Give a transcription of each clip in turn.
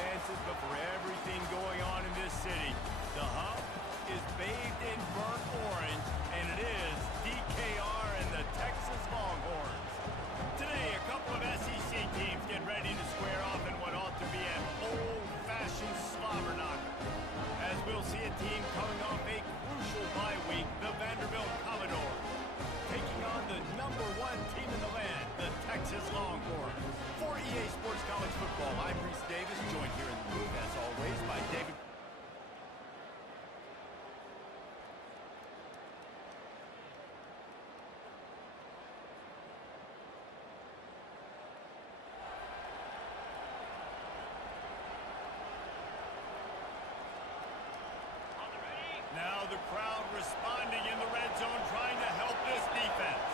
advances, but for everything going on in this city, the hub is bathed in burnt orange, and it is DKR and the Texas Longhorns. Today, a couple of SEC teams get ready to square off in what ought to be an old-fashioned slobber knocker. As we'll see a team coming off a crucial bye week, the Vanderbilt Commodores, taking on the #1 team in the land, the Texas Longhorns. For EA Sports College Football, I'm Reese Davis, joined here in the booth, as always, by David. Now the crowd responding in the red zone, trying to help this defense.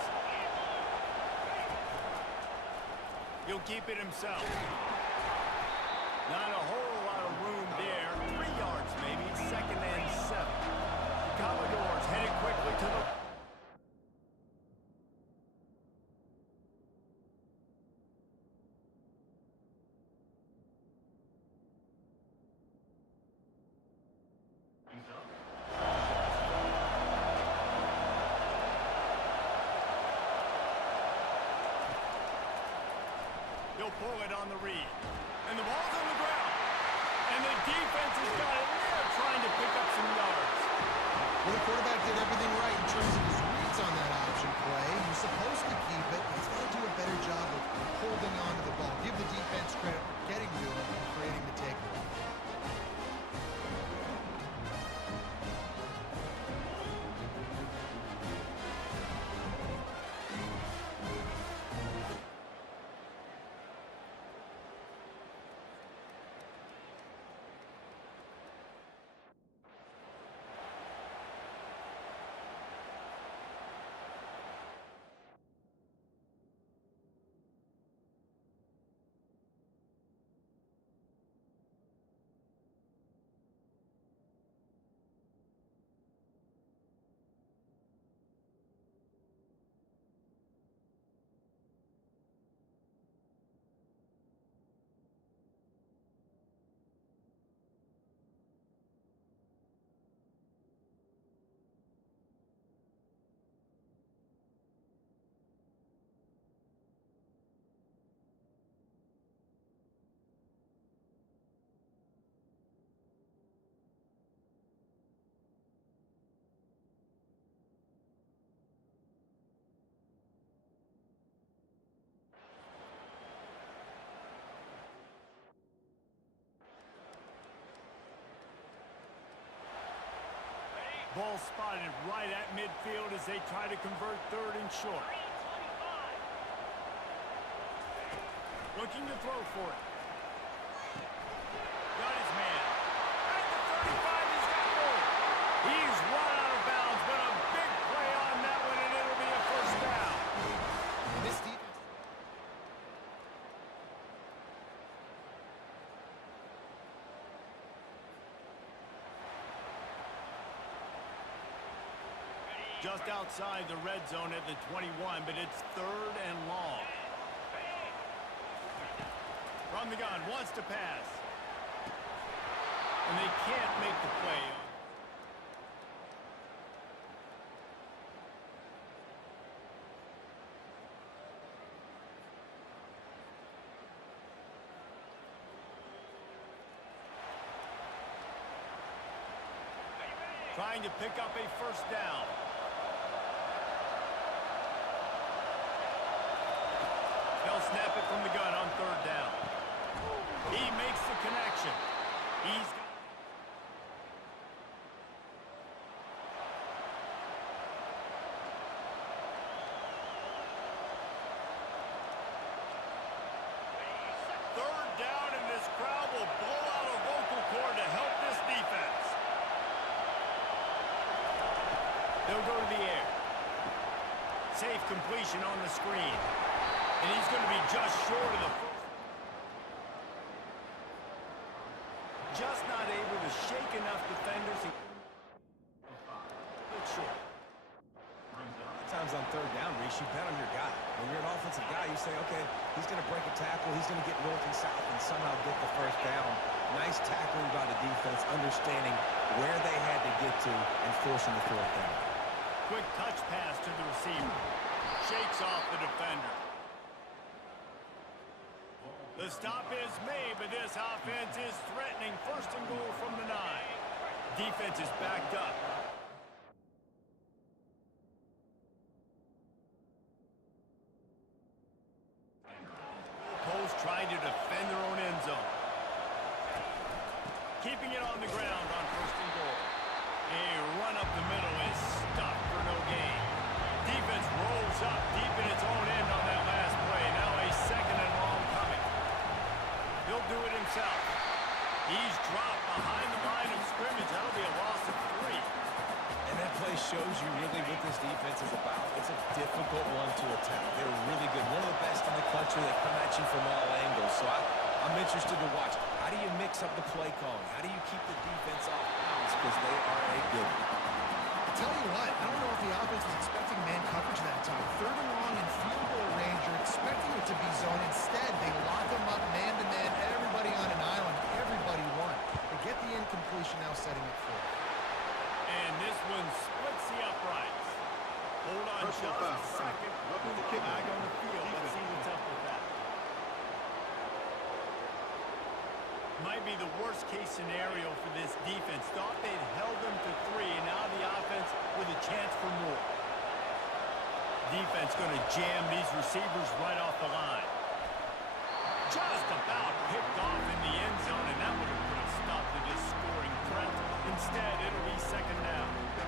He'll keep it himself. Not a whole lot of room there. 3 yards maybe, 2nd and 7. Commodores headed quickly to the... He'll pull it on the read. And the ball's on the ground. And the defense has got it. They're trying to pick up some yards. Well, the quarterback did everything right in terms of his reads on that option play. He was supposed to keep it. He's got to do a better job of holding on to the ball. Give the defense credit for getting to him and creating the takeaway. Ball spotted right at midfield as they try to convert 3rd and short. Looking to throw for it. Got his man. At the 35, he's got more. He's run out of bounds, but a big play on that one, and it'll be a 1st down. This defense... Just outside the red zone at the 21, but it's 3rd and long. From the gun, wants to pass. And they can't make the play. Trying to pick up a 1st down. They'll snap it from the gun on 3rd down. He makes the connection. He's got... Third down, and this crowd will blow out a vocal cord to help this defense. They'll go to the air. Safe completion on the screen. And he's going to be just short of the first. Just not able to shake enough defenders. Good short. times on third down, Reese, you bet on your guy. When you're an offensive guy, you say, okay, he's going to break a tackle, he's going to get north and south and somehow get the first down. Nice tackling by the defense, understanding where they had to get to and forcing the fourth down. Quick touch pass to the receiver. Shakes off the defender. The stop is made, but this offense is threatening. First and goal from the 9. Defense is backed up. Post trying to defend their own end zone. Keeping it on the ground on first and goal. A run up the middle is stopped for no gain. Defense rolls up deep in its own end on that last play. Now a second and long coming. He'll do it himself. He's dropped behind the line of scrimmage. That'll be a loss of 3. And that play shows you really what this defense is about. It's a difficult one to attack. They're really good. One of the best in the country that come at you from all angles. So I'm interested to watch. How do you mix up the play calling? How do you keep the defense off balance? Because they are a good one. Tell you what, I don't know if the offense was expecting man coverage that time. Third and long in field goal range, you're expecting it to be zone. Instead, they lock them up man-to-man, everybody on an island, everybody won. They get the incompletion, now setting it forward. And this one splits the uprights. Hold on just a second. Back on the field. Let's see what's up with that. Might be the worst-case scenario for this defense. Thought they'd held them to 3, and now the offense with a chance for more. Defense going to jam these receivers right off the line. Just about picked off in the end zone, and that would have put a stop to this scoring threat. Instead, it'll be second down. On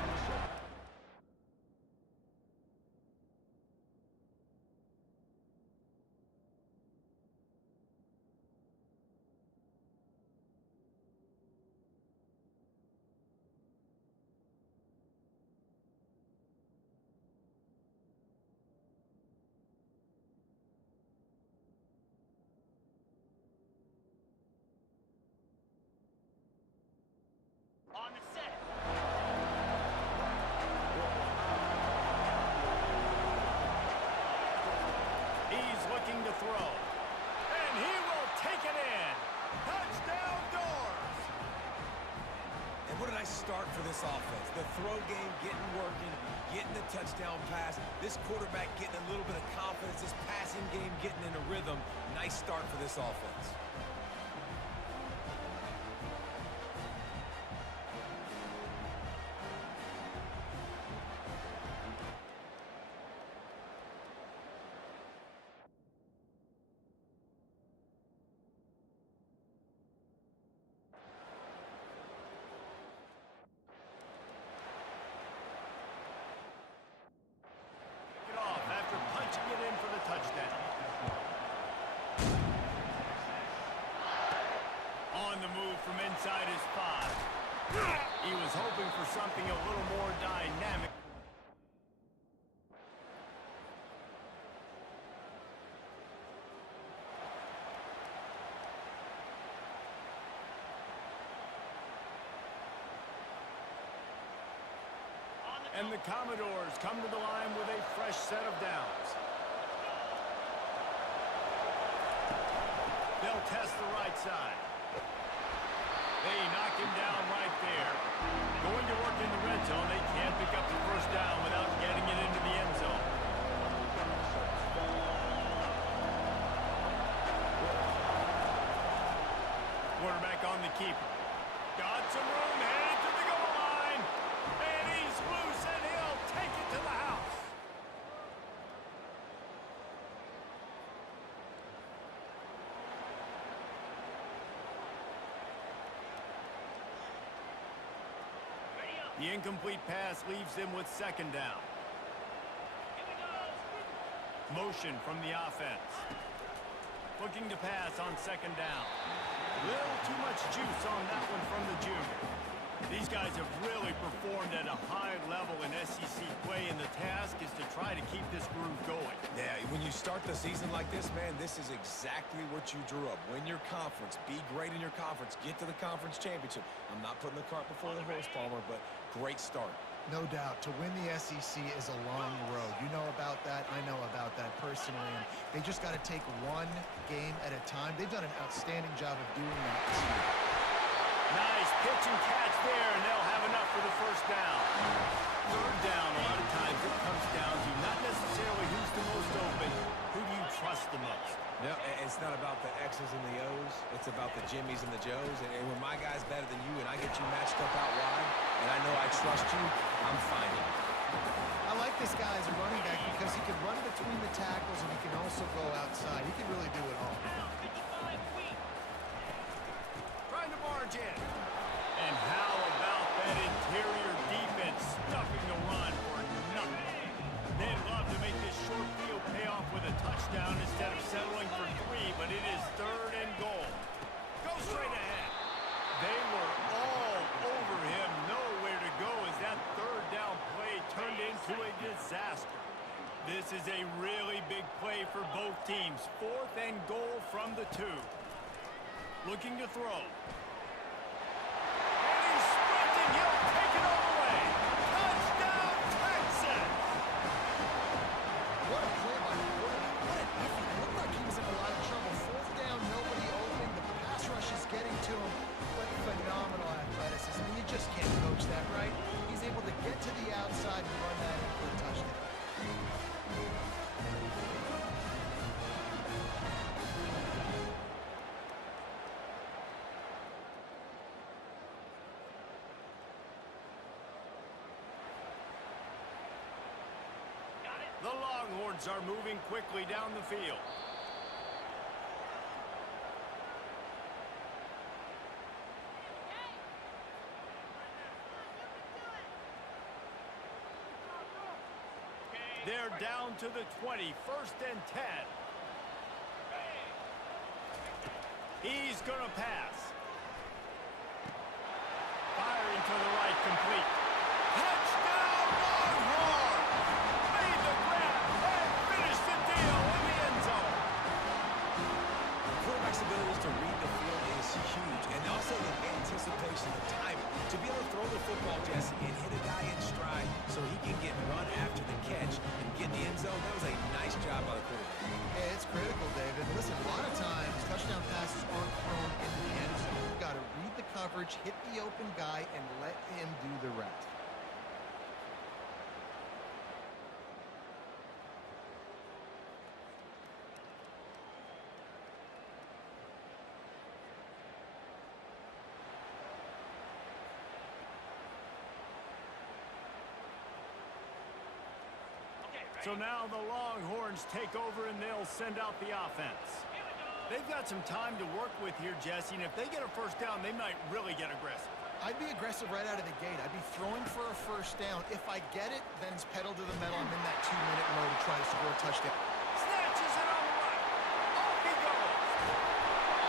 the set. He's looking to throw. And he will take it in. Touchdown Doors. And what a nice start for this offense. The throw game getting working, getting the touchdown pass. This quarterback getting a little bit of confidence. This passing game getting in a rhythm. Nice start for this offense. From inside his 5. He was hoping for something a little more dynamic. And the Commodores come to the line with a fresh set of downs. They'll test the right side. They knock him down right there. Going to work in the red zone. They can't pick up the first down without getting it into the end zone. Quarterback on the keeper. Got some room, headed to the goal line. And he's loose, and he'll take it to the house. The incomplete pass leaves them with second down. Motion from the offense. Looking to pass on second down. Little too much juice on that one from the junior. These guys have really performed at a high level in SEC play, and the task is to try to keep this groove going. Yeah, when you start the season like this, man, this is exactly what you drew up. Win your conference. Be great in your conference. Get to the conference championship. I'm not putting the cart before the horse, Palmer, but great start. No doubt. To win the SEC is a long road. You know about that. I know about that personally. And they just got to take one game at a time. They've done an outstanding job of doing that this year. Nice pitch and catch there, and they'll have enough for the first down. Third down, a lot of times it comes down to not necessarily who's the most open, who do you trust the most? No, it's not about the X's and the O's. It's about the Jimmies and the Joes. And when my guy's better than you and I get you matched up out wide, and I know I trust you, I'm finding it. I like this guy as a running back because he can run between the tackles and he can also go outside. He can really do it all. Trying to barge in. And how about that interior defense stuffing the run for nothing? They'd love to make this short field pay off with a touchdown instead of settling for 3, but it is 3rd and goal. Go straight ahead. They were all over him, nowhere to go as that 3rd down play turned into a disaster. This is a really big play for both teams. 4th and goal from the 2. Looking to throw. And he's sprinting. He'll take it all the way. Touchdown, Texas! What a play by the quarterback. What an effort. It looked like he was in a lot of trouble. 4th down, nobody open. The pass rush is getting to him, but phenomenal athleticism. I mean, you just can't coach that, right? He's able to get to the outside and run that in for a touchdown. The Longhorns are moving quickly down the field. They're down to the 20, 1st and 10. He's going to pass. Firing to the right, complete. Touchdown, Longhorns! Made the grab and finished the deal in the end zone. Quarterback's abilities to read the field is huge, and also the anticipation, the timing. To be able to throw the football, Jesse, and hit a guy in stride so he can get run after the catch and get in the end zone, that was a nice job by the quarterback. Yeah, it's critical, David. Listen, a lot of times, touchdown passes aren't thrown in the end zone. You've got to read the coverage, hit the open guy, and let him do the rest. So now the Longhorns take over and they'll send out the offense. They've got some time to work with here, Jesse, and if they get a first down, they might really get aggressive. I'd be aggressive right out of the gate. I'd be throwing for a first down. If I get it, then it's pedal to the metal. I'm in that 2-minute mode to try to score a touchdown. Snatches it on the right. Off he goes.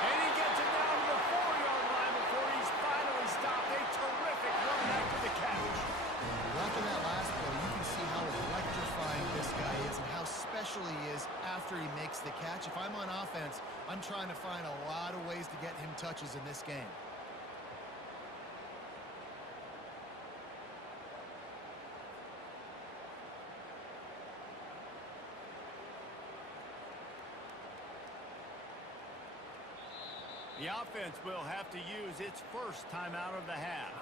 And he gets it down to the 4-yard line before he's finally stopped. A terrific run after the catch. After that last play, you can see how electrifying this guy is and how special he is after he makes the catch. If I'm on offense, I'm trying to find a lot of ways to get him touches in this game. The offense will have to use its first timeout of the half.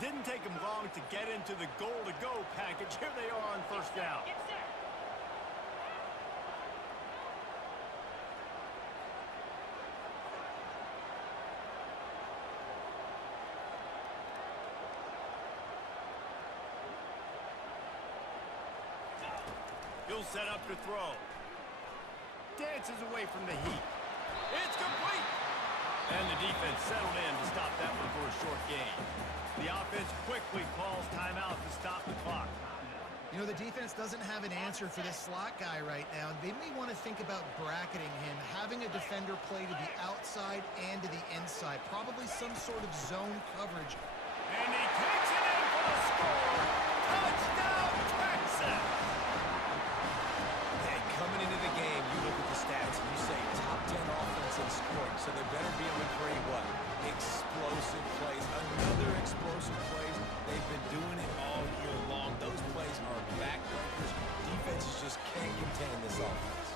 Didn't take them long to get into the goal-to-go package. Here they are on first down. He'll set up to throw. Dances away from the heat. It's complete! And the defense settled in to stop that one for a short gain. The offense quickly calls timeout to stop the clock. You know, the defense doesn't have an answer for this slot guy right now. They may want to think about bracketing him, having a defender play to the outside and to the inside. Probably some sort of zone coverage. And he takes it in for the score. Touchdown, Texas! Hey, coming into the game, you look at the stats and you say top 10 offense in scoring, so they better be able to create what? Explosive plays. Another explosive plays. They've been doing it all year long. Those plays are backbreakers. Defenses just can't contain this offense.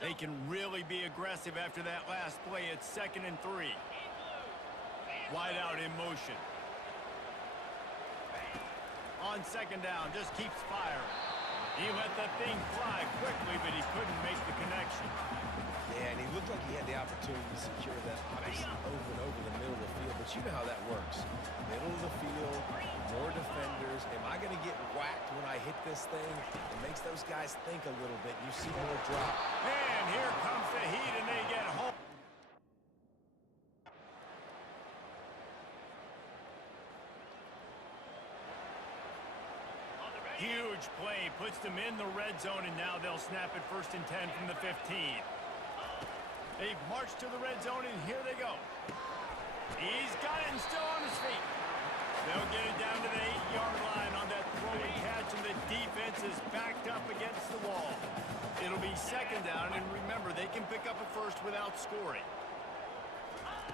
They can really be aggressive after that last play. It's 2nd and 3. Wide out in motion. On 2nd down, just keeps firing. He let the thing fly quickly, but he couldn't make the connection. Yeah, and he looked like he had the opportunity to secure that, obviously, over and over the middle of the field. But you know how that works. Middle of the field, more defenders. Am I going to get whacked when I hit this thing? It makes those guys think a little bit. You see more drop. And here comes the heat, and they get home. Huge play, puts them in the red zone, and now they'll snap it 1st and 10 from the 15. They've marched to the red zone, and here they go. He's got it and still on his feet. They'll get it down to the 8-yard line on that throw and catch, and the defense is backed up against the wall. It'll be 2nd down, and remember, they can pick up a first without scoring.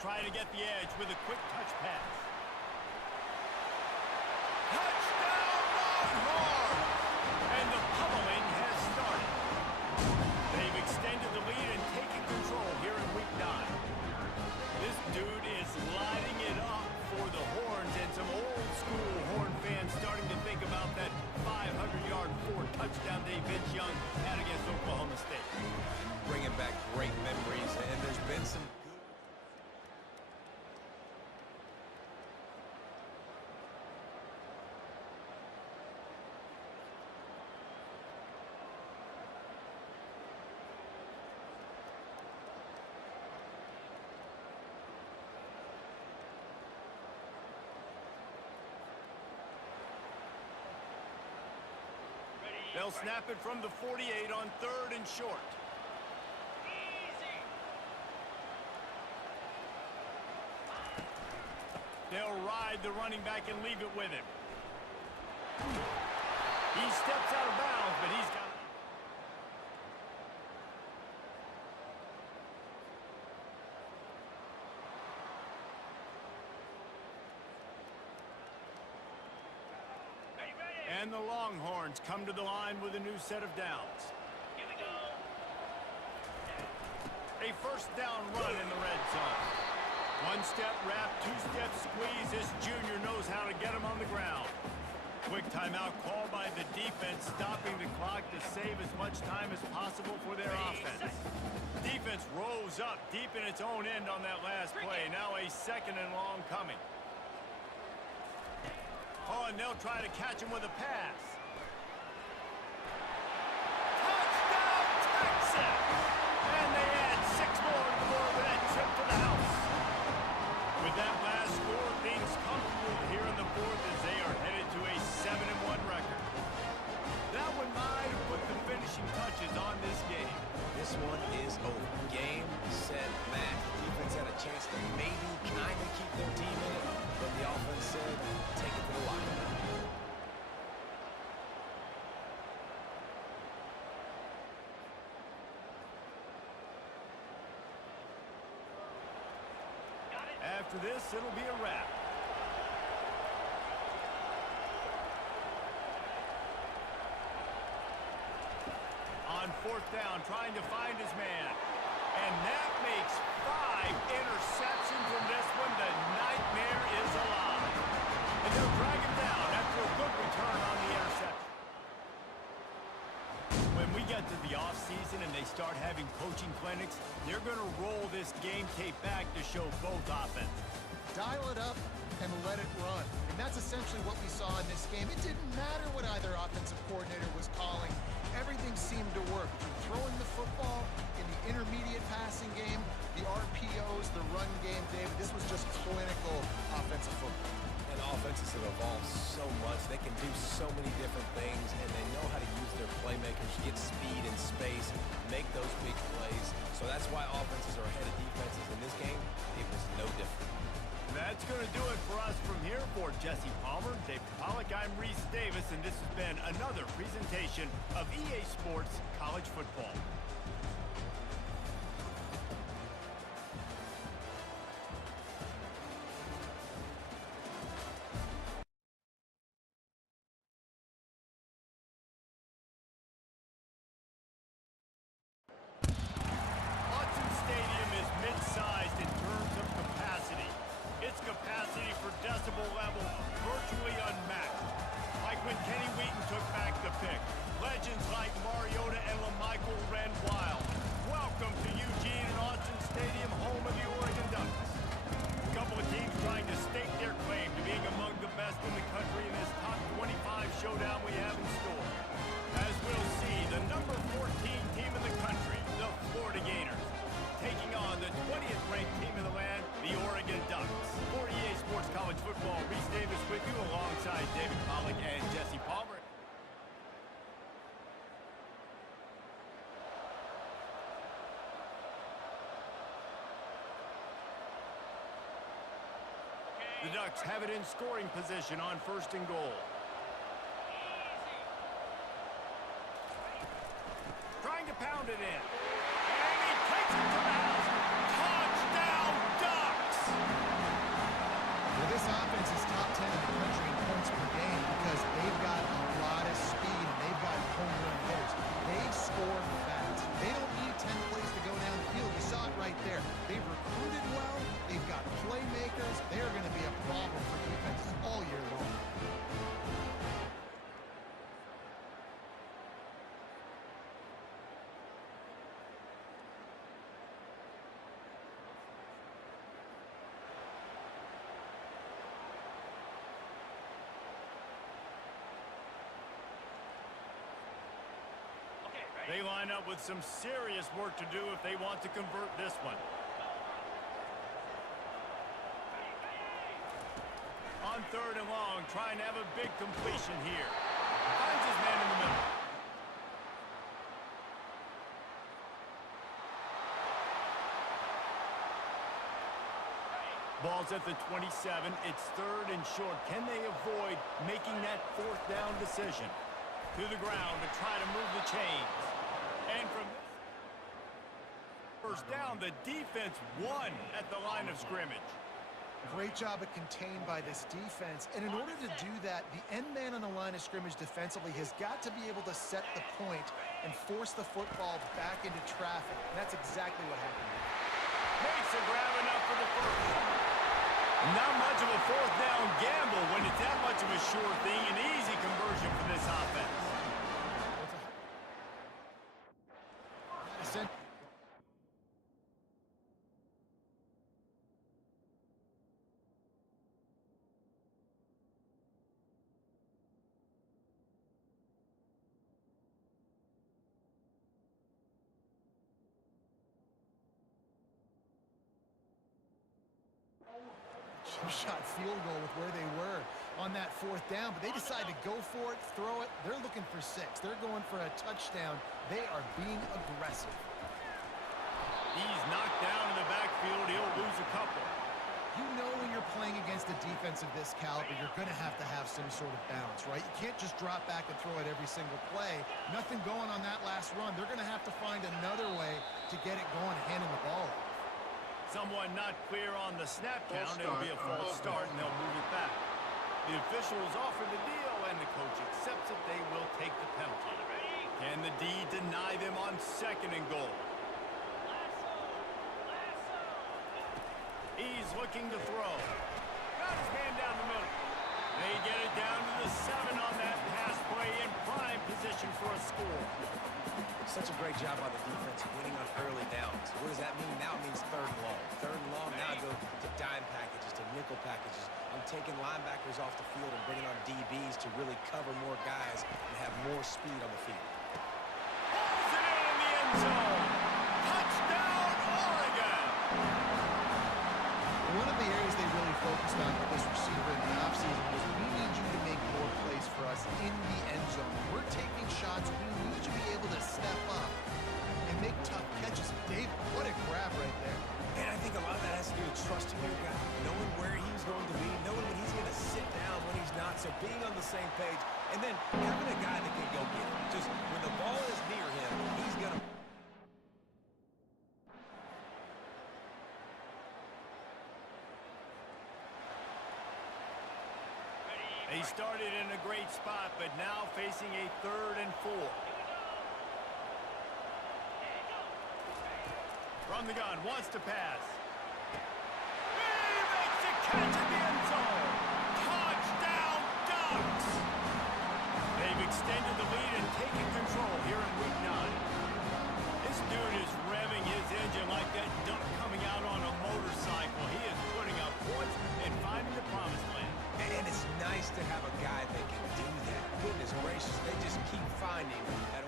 Trying to get the edge with a quick touch pass. Touchdown, Longhorns! And the pummeling has started. They've extended the lead and taken control here in Week 9. This dude is lighting it up for the Horns, and some old-school Horn fans starting to think about that 500-yard, 4-touchdown day Vince Young had against Oklahoma State. Bringing back great memories, and there's been some good... They'll snap it from the 48 on 3rd and short. They'll ride the running back and leave it with him. He steps out of bounds, but he's got... And the Longhorns come to the line with a new set of downs. Here we go. A 1st down run in the red zone. 1-step wrap, 2-step squeeze. This junior knows how to get him on the ground. Quick timeout call by the defense, stopping the clock to save as much time as possible for their offense. Defense rose up deep in its own end on that last play. Now a 2nd and long coming. Oh, and they'll try to catch him with a pass. Touchdown, Texas! And they add 6 more to the board with that trip to the house. With that last score, things comfortable here in the 4th as they are headed to a 7-1 record. That one might have put the this one is over. Game, set, match. Defense had a chance to maybe kind of keep their team in it, but the offense said, take it to the line. After this, it'll be a wrap. On fourth down, trying to find his man. And that makes 5 interceptions in this one. The nightmare is alive. And they'll drag him down after a good return on the interception. When we get to the offseason and they start having coaching clinics, they're going to roll this game tape back to show both offenses. Dial it up and let it run. And that's essentially what we saw in this game. It didn't matter what either offensive coordinator was calling. Everything seemed to work. Throwing the football in the intermediate passing game, the RPOs, the run game, David, this was just clinical offensive football. And offenses have evolved so much. They can do so many different things, and they know how to use their playmakers, get speed and space, make those big plays. So that's why offenses are ahead of defenses. In this game, it was no different. That's going to do it for us from here. For Jesse Palmer, David Pollack, I'm Reese Davis, and this has been another presentation of EA Sports College Football. Autzen Stadium is mid-sized in terms of capacity. Its capacity for decibel level virtually unmatched. Like when Kenny Wheaton took back the pick. Legends like Mariota and LaMichael ran wild. Welcome to Eugene and Autzen Stadium, home of the Oregon Ducks. A couple of teams trying to stake their claim to being among the best in the country in this top 25 showdown we have in store. As we'll see, the number 14 team in the country, the Florida Gators, taking on the 20th ranked team in the land, the Oregon Ducks. For EA Sports College Football, Reese Davis with you alongside David Pollack and Jesse Palmer. The Ducks have it in scoring position on 1st and goal. Trying to pound it in. And he takes it to the house. Touchdown, Ducks! Well, this offense is top 10 in the country in points per game because they've got a lot of speed and they've got home run hitters. They score fast. They don't need 10 plays to go down the field. You saw it right there. They've recruited well. They've got playmakers. They're going to be a problem for defenses all year long. They line up with some serious work to do if they want to convert this one. On 3rd and long, trying to have a big completion here. Finds his man in the middle. Ball's at the 27. It's 3rd and short. Can they avoid making that 4th down decision? To the ground to try to move the chains. And from this 1st down, the defense won at the line of scrimmage. Great job of contained by this defense. And in order to do that, the end man on the line of scrimmage defensively has got to be able to set the point and force the football back into traffic. And that's exactly what happened. Makes a grab enough for the 1st. Not much of a 4th down gamble when it's that much of a sure thing. An easy conversion for this offense. Shot field goal with where they were on that 4th down, but they decide to go for it, throw it. They're looking for 6. They're going for a touchdown. They are being aggressive. He's knocked down in the backfield. He'll lose a couple. You know when you're playing against a defense of this caliber, you're going to have some sort of balance, right? You can't just drop back and throw it every single play. Nothing going on that last run. They're going to have to find another way to get it going, handing the ball off. Someone not clear on the snap count. It'll be a false start, and they'll move it back. The officials offer the deal, and the coach accepts it. They will take the penalty. Can the D deny them on 2nd and goal? He's looking to throw. Got his man down the middle. They get it down to the 7 on that pass play in prime position for a score. Such a great job by the defense winning on early downs. What does that mean? Now it means 3rd and long. 3rd and long, now I go to dime packages, to nickel packages. I'm taking linebackers off the field and bringing on DBs to really cover more guys and have more speed on the field. Pulls it in the end zone. Touchdown, Oregon! One of the areas they really focused on with this receiver in the offseason was we need you to make more plays for us in the end zone. We're taking shots. We need you to be able to step up and make tough catches. David, what a grab right there. And I think a lot of that has to do with trusting your guy, knowing where he's going to be, knowing when he's going to sit down, when he's not. So being on the same page, and then having a guy that can go get him. Just when the ball is near him, he's going to... He started in a great spot, but now facing a 3rd and 4. From the gun, wants to pass. He makes a catch in the end zone. Touchdown, Ducks! They've extended the lead and taken control here in Week 9. This dude is revving his engine like that duck coming out on a motorcycle. He is putting up points and finding the promised land. And it's nice to have a guy that can do that. Goodness gracious, they just keep finding that.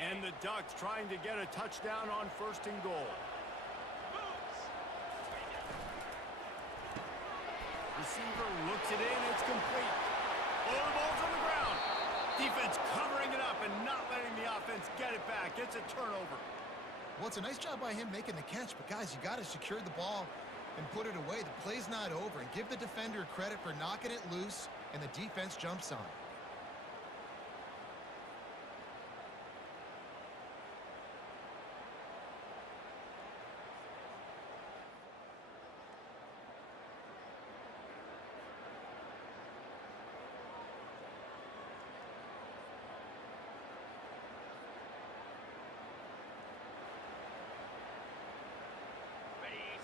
And the Ducks trying to get a touchdown on 1st and goal. Receiver looks it in. It's complete. Oh, the ball's on the ground. Defense covering it up and not letting the offense get it back. It's a turnover. Well, it's a nice job by him making the catch, but guys, you got to secure the ball and put it away. The play's not over, and give the defender credit for knocking it loose, and the defense jumps on.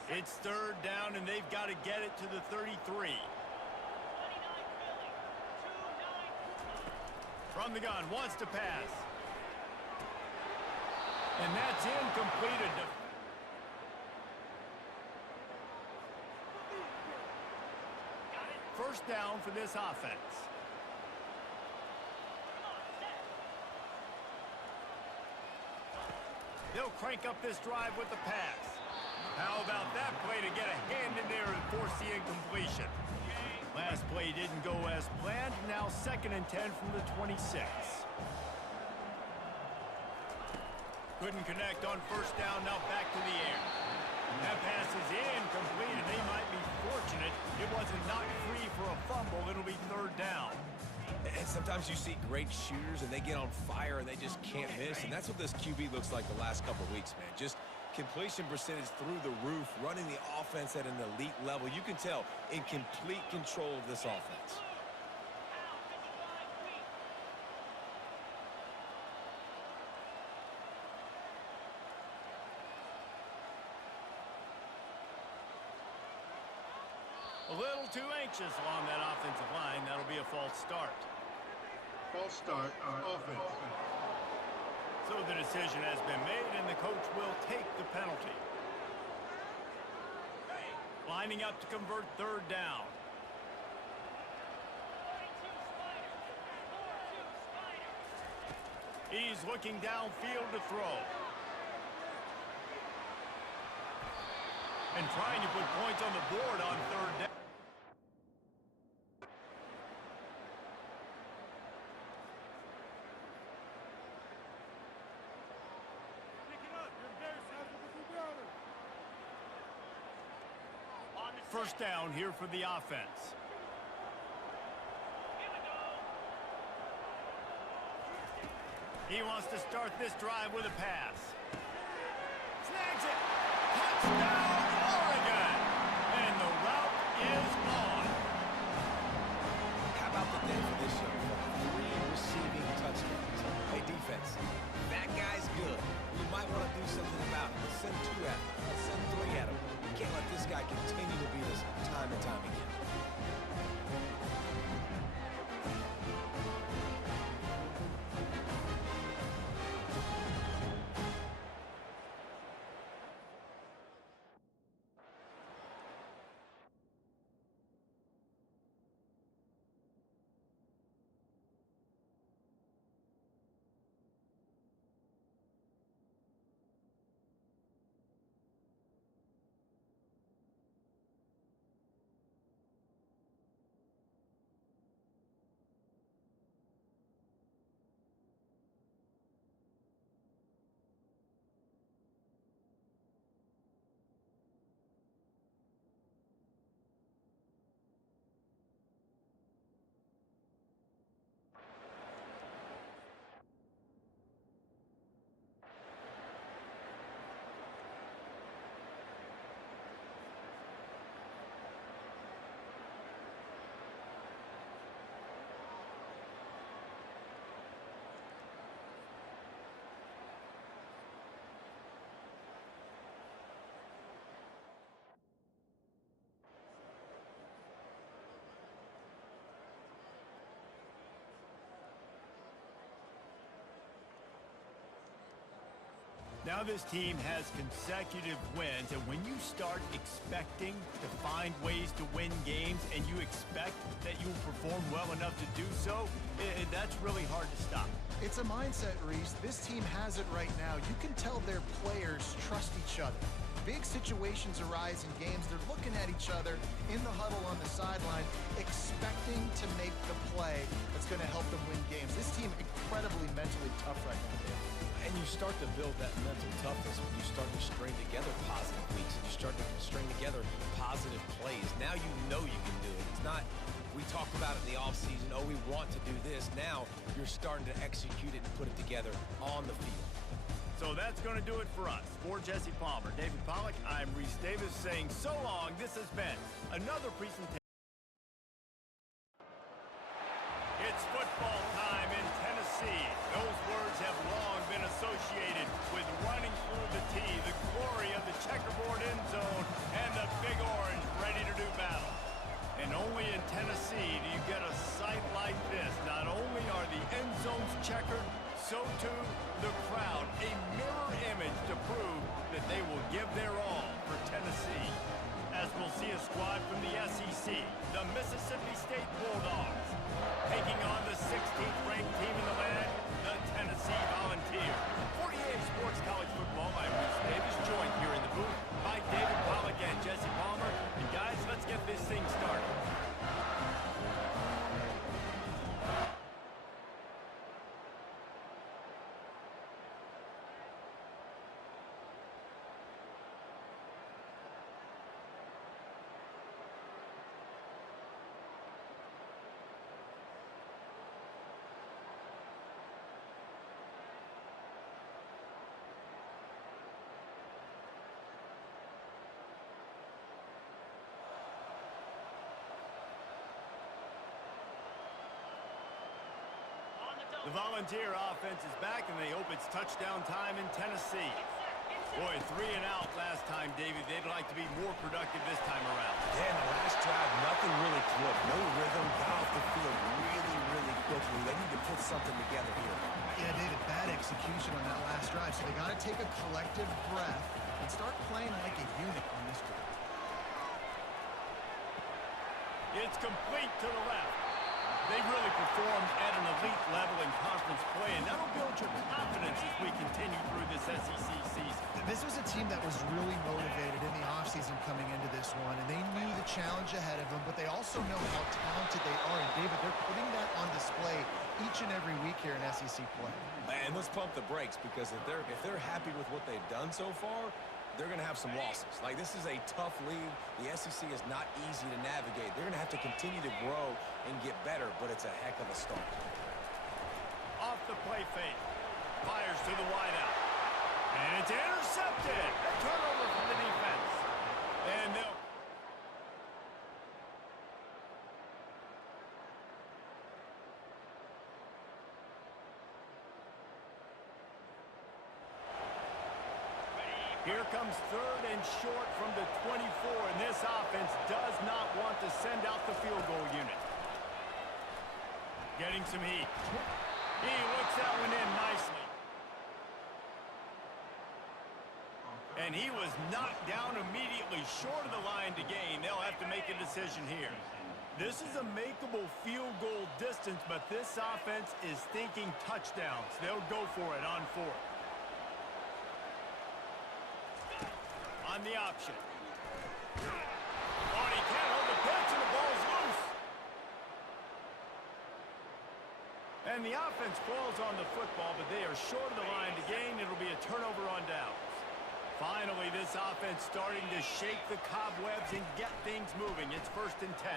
It's 3rd down, and they've got to get it to the 33. From the gun, wants to pass. And that's incomplete. First down for this offense. They'll crank up this drive with the pass. How about that play to get a hand in there and force the incompletion? Last play didn't go as planned. Now 2nd and 10 from the 26. Couldn't connect on 1st down. Now back to the air. That pass is incomplete, and they might be fortunate it wasn't knocked free for a fumble. It'll be 3rd down. And sometimes you see great shooters, and they get on fire, and they just can't miss. And that's what this QB looks like the last couple of weeks, man. Just completion percentage through the roof, running the offense at an elite level. You can tell in complete control of this offense. A little too anxious along that offensive line. That'll be a false start. False start on offense. So the decision has been made, and the coach will take the penalty. Lining up to convert third down. He's looking downfield to throw. And trying to put points on the board on third down. First down here for the offense. He wants to start this drive with a pass. Snags it. Touchdown, Oregon. And the route is on. How about the day for this young fella? 3 receiving touchdowns. Hey, defense, that guy's good. You might want to do something about it. Let's send 2 at him. Let's send 3 at him. You can't let this guy continue to beat us time and time again. Now this team has consecutive wins, and when you start expecting to find ways to win games and you expect that you will perform well enough to do so, that's really hard to stop. It's a mindset, Reese. This team has it right now. You can tell their players trust each other. Big situations arise in games. They're looking at each other in the huddle on the sideline, expecting to make the play that's going to help them win games. This team incredibly mentally tough right now, Dave. And you start to build that mental toughness when you start to string together positive weeks and you start to string together positive plays. Now you know you can do it. It's not, we talked about it in the offseason, oh, we want to do this. Now you're starting to execute it and put it together on the field. So that's going to do it for us. For Jesse Palmer, David Pollack, I'm Reese Davis saying so long. This has been another presentation. It's football time in Tennessee. Those words have long been associated with running through the tee, the glory of the checkerboard end zone, and the Big Orange ready to do battle. And only in Tennessee do you get a sight like this. Not only are the end zones checkered, so too the crowd, a mirror image to prove that they will give their all for Tennessee. As we'll see a squad from the SEC, the Mississippi State Bulldogs, taking on the 16th ranked team in the land, the Tennessee Volunteers. 48 Sports College Football, I'm Reese Davis, joined here in the booth by David Pollack and Jesse Palmer. And guys, let's get this thing started. The Volunteer offense is back, and they hope it's touchdown time in Tennessee. Boy, 3 and out last time, David. They'd like to be more productive this time around. Yeah, in the last drive, something together here. Yeah, David, bad execution on that last drive, so they got to take a collective breath and start playing like a unit on this drive. It's complete to the left. They really performed at an elite level in conference play, and that'll build your confidence as we continue through this SEC season. This was a team that was really motivated in the offseason coming into this one, and they knew the challenge ahead of them, but they also know how talented they are. And, David, they're putting that on display each and every week here in SEC play. And let's pump the brakes, because if they're happy with what they've done so far, they're going to have some losses. Like, this is a tough league. The SEC is not easy to navigate. They're going to have to continue to grow and get better, but it's a heck of a start. Off the play fake. Fires to the wideout. And it's intercepted. A turnover from the defense. And they'll... Here comes third and short from the 24, and this offense does not want to send out the field goal unit. Getting some heat. He looks that one in nicely. And he was knocked down immediately short of the line to gain. They'll have to make a decision here. This is a makeable field goal distance, but this offense is thinking touchdowns. They'll go for it on fourth. On the option. Oh, he can't hold the pitch, and the ball's loose. And the offense falls on the football, but they are short of the line to gain. It'll be a turnover on downs. Finally, this offense starting to shake the cobwebs and get things moving. It's 1st and 10.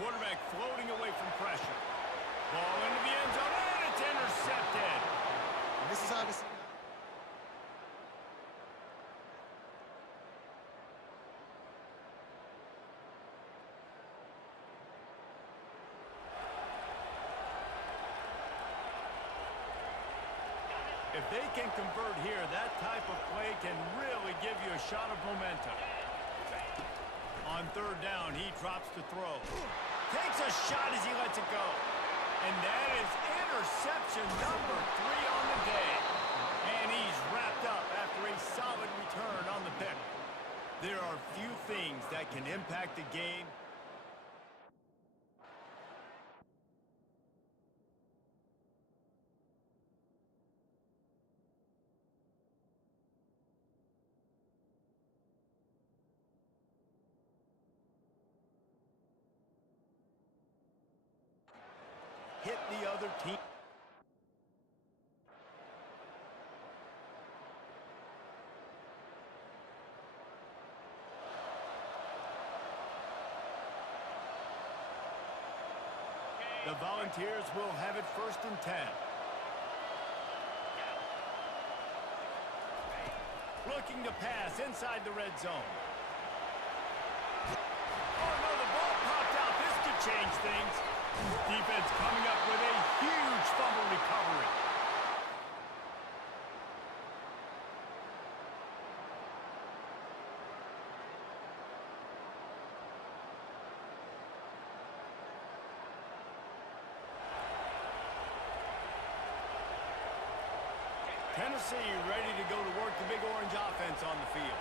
Quarterback floating away from pressure. Ball into the end zone, and it's intercepted. And this is obviously... If they can convert here, that type of play can really give you a shot of momentum. On third down, he drops to throw. Takes a shot as he lets it go. And that is interception number 3 on the day. And he's wrapped up after a solid return on the pick. There are few things that can impact a game hit the other team. The Volunteers will have it 1st and 10. Looking to pass inside the red zone. Oh no, the ball popped out. This could change things. Defense coming up with a huge fumble recovery. Tennessee ready to go to work the Big Orange offense on the field.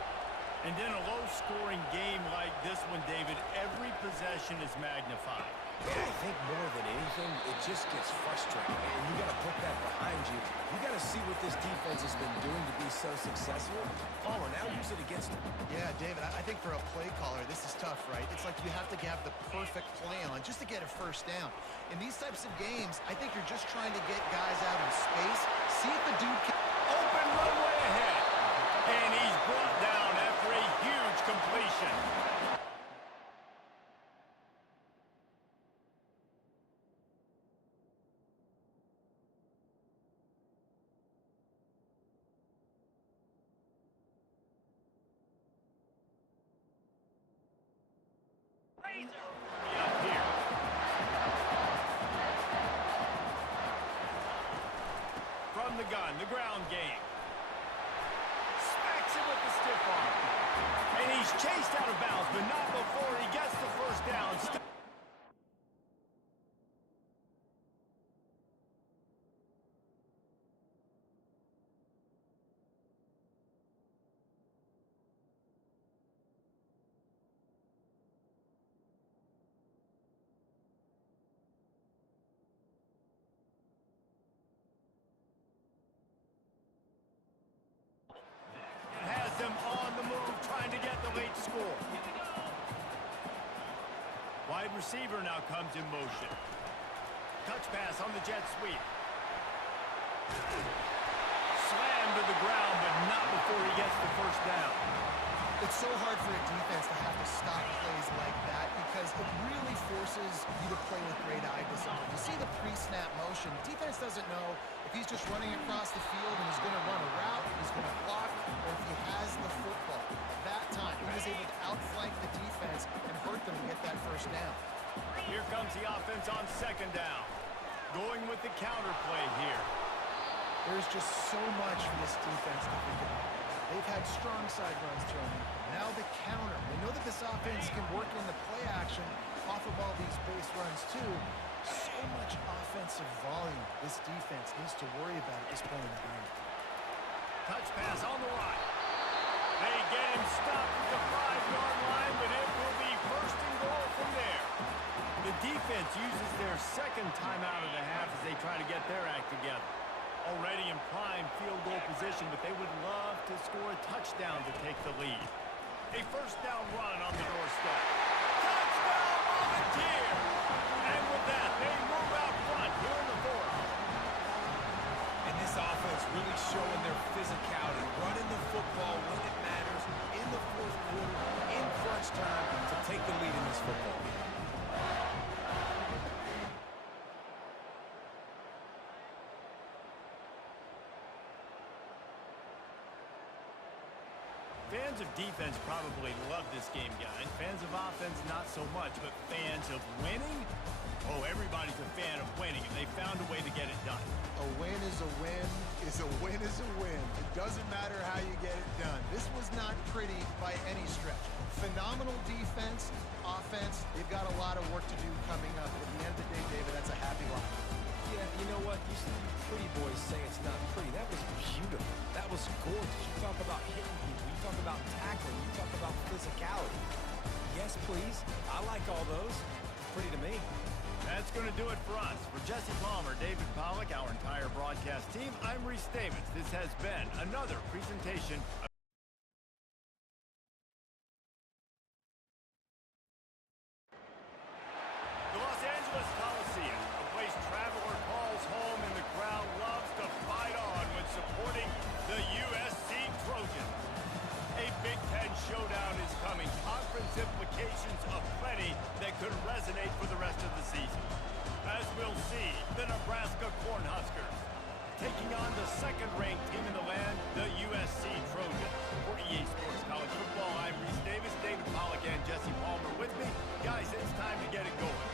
And in a low-scoring game like this one, David, every possession is magnified. I think more than anything, it just gets frustrating. And you got to put that behind you. You got to see what this defense has been doing to be so successful. Caller, now use it against them. Yeah, David, I think for a play caller, this is tough, right? It's like you have to have the perfect play on just to get a first down. In these types of games, I think you're just trying to get guys out in space, see if the dude can... Open runway ahead. And he's brought down after a huge completion. Up here. From the gun, the ground game. Smacks it with the stiff arm. And he's chased out of bounds, but not before he gets the first down. Wide receiver now comes in motion. Touch pass on the jet sweep. Slam to the ground, but not before he gets the first down. It's so hard for a defense to have to stop plays like that because it really forces you to play with great eye discipline. You see the pre-snap motion. Defense doesn't know if he's just running across the field and he's going to run a route, he's going to block, or if he has the football. At that time, he was able to outflank the defense and hurt them to get that first down. Here comes the offense on second down. Going with the counter play here. There's just so much for this defense to think about. They've had strong side runs thrown in. Now the counter. They know that this offense can work in the play action off of all these base runs too. So much offensive volume this defense needs to worry about at this point in the game. Touch pass on the right. They get him stopped at the 5-yard line, but it will be first and goal from there. The defense uses their second timeout of the half as they try to get their act together. Already in prime field goal position, but they would love to score a touchdown to take the lead. A first down run on the doorstep. Touchdown, Volunteers! And with that, they move out front here in the fourth. And this offense really showing their physicality, running the football when it matters, in the fourth quarter, in crunch time, to take the lead in this football game. Fans of defense probably love this game, guys. Fans of offense, not so much. But fans of winning? Oh, everybody's a fan of winning, and they found a way to get it done. A win is a win is a win is a win. It doesn't matter how you get it done. This was not pretty by any stretch. Phenomenal defense, offense. They've got a lot of work to do coming up. At the end of the day, David, that's a happy line. Yeah, you know what? You see pretty boys say it's not pretty. That was beautiful. That was gorgeous. You talk about hitting people. You talk about tackling. You talk about physicality. Yes, please. I like all those. It's pretty to me. That's going to do it for us. For Jesse Palmer, David Pollack, our entire broadcast team, I'm Reese Davis. This has been another presentation of the Los Angeles Coliseum, a place traveler calls home and the crowd loves to fight on when supporting the USC Trojans. A Big Ten showdown is coming. Conference implications aplenty that could resonate for the rest of the season. As we'll see, the Nebraska Cornhuskers taking on the second-ranked team in the land, the USC Trojans. For EA Sports College Football, I'm Reese Davis, David Pollack, and Jesse Palmer with me. Guys, it's time to get it going.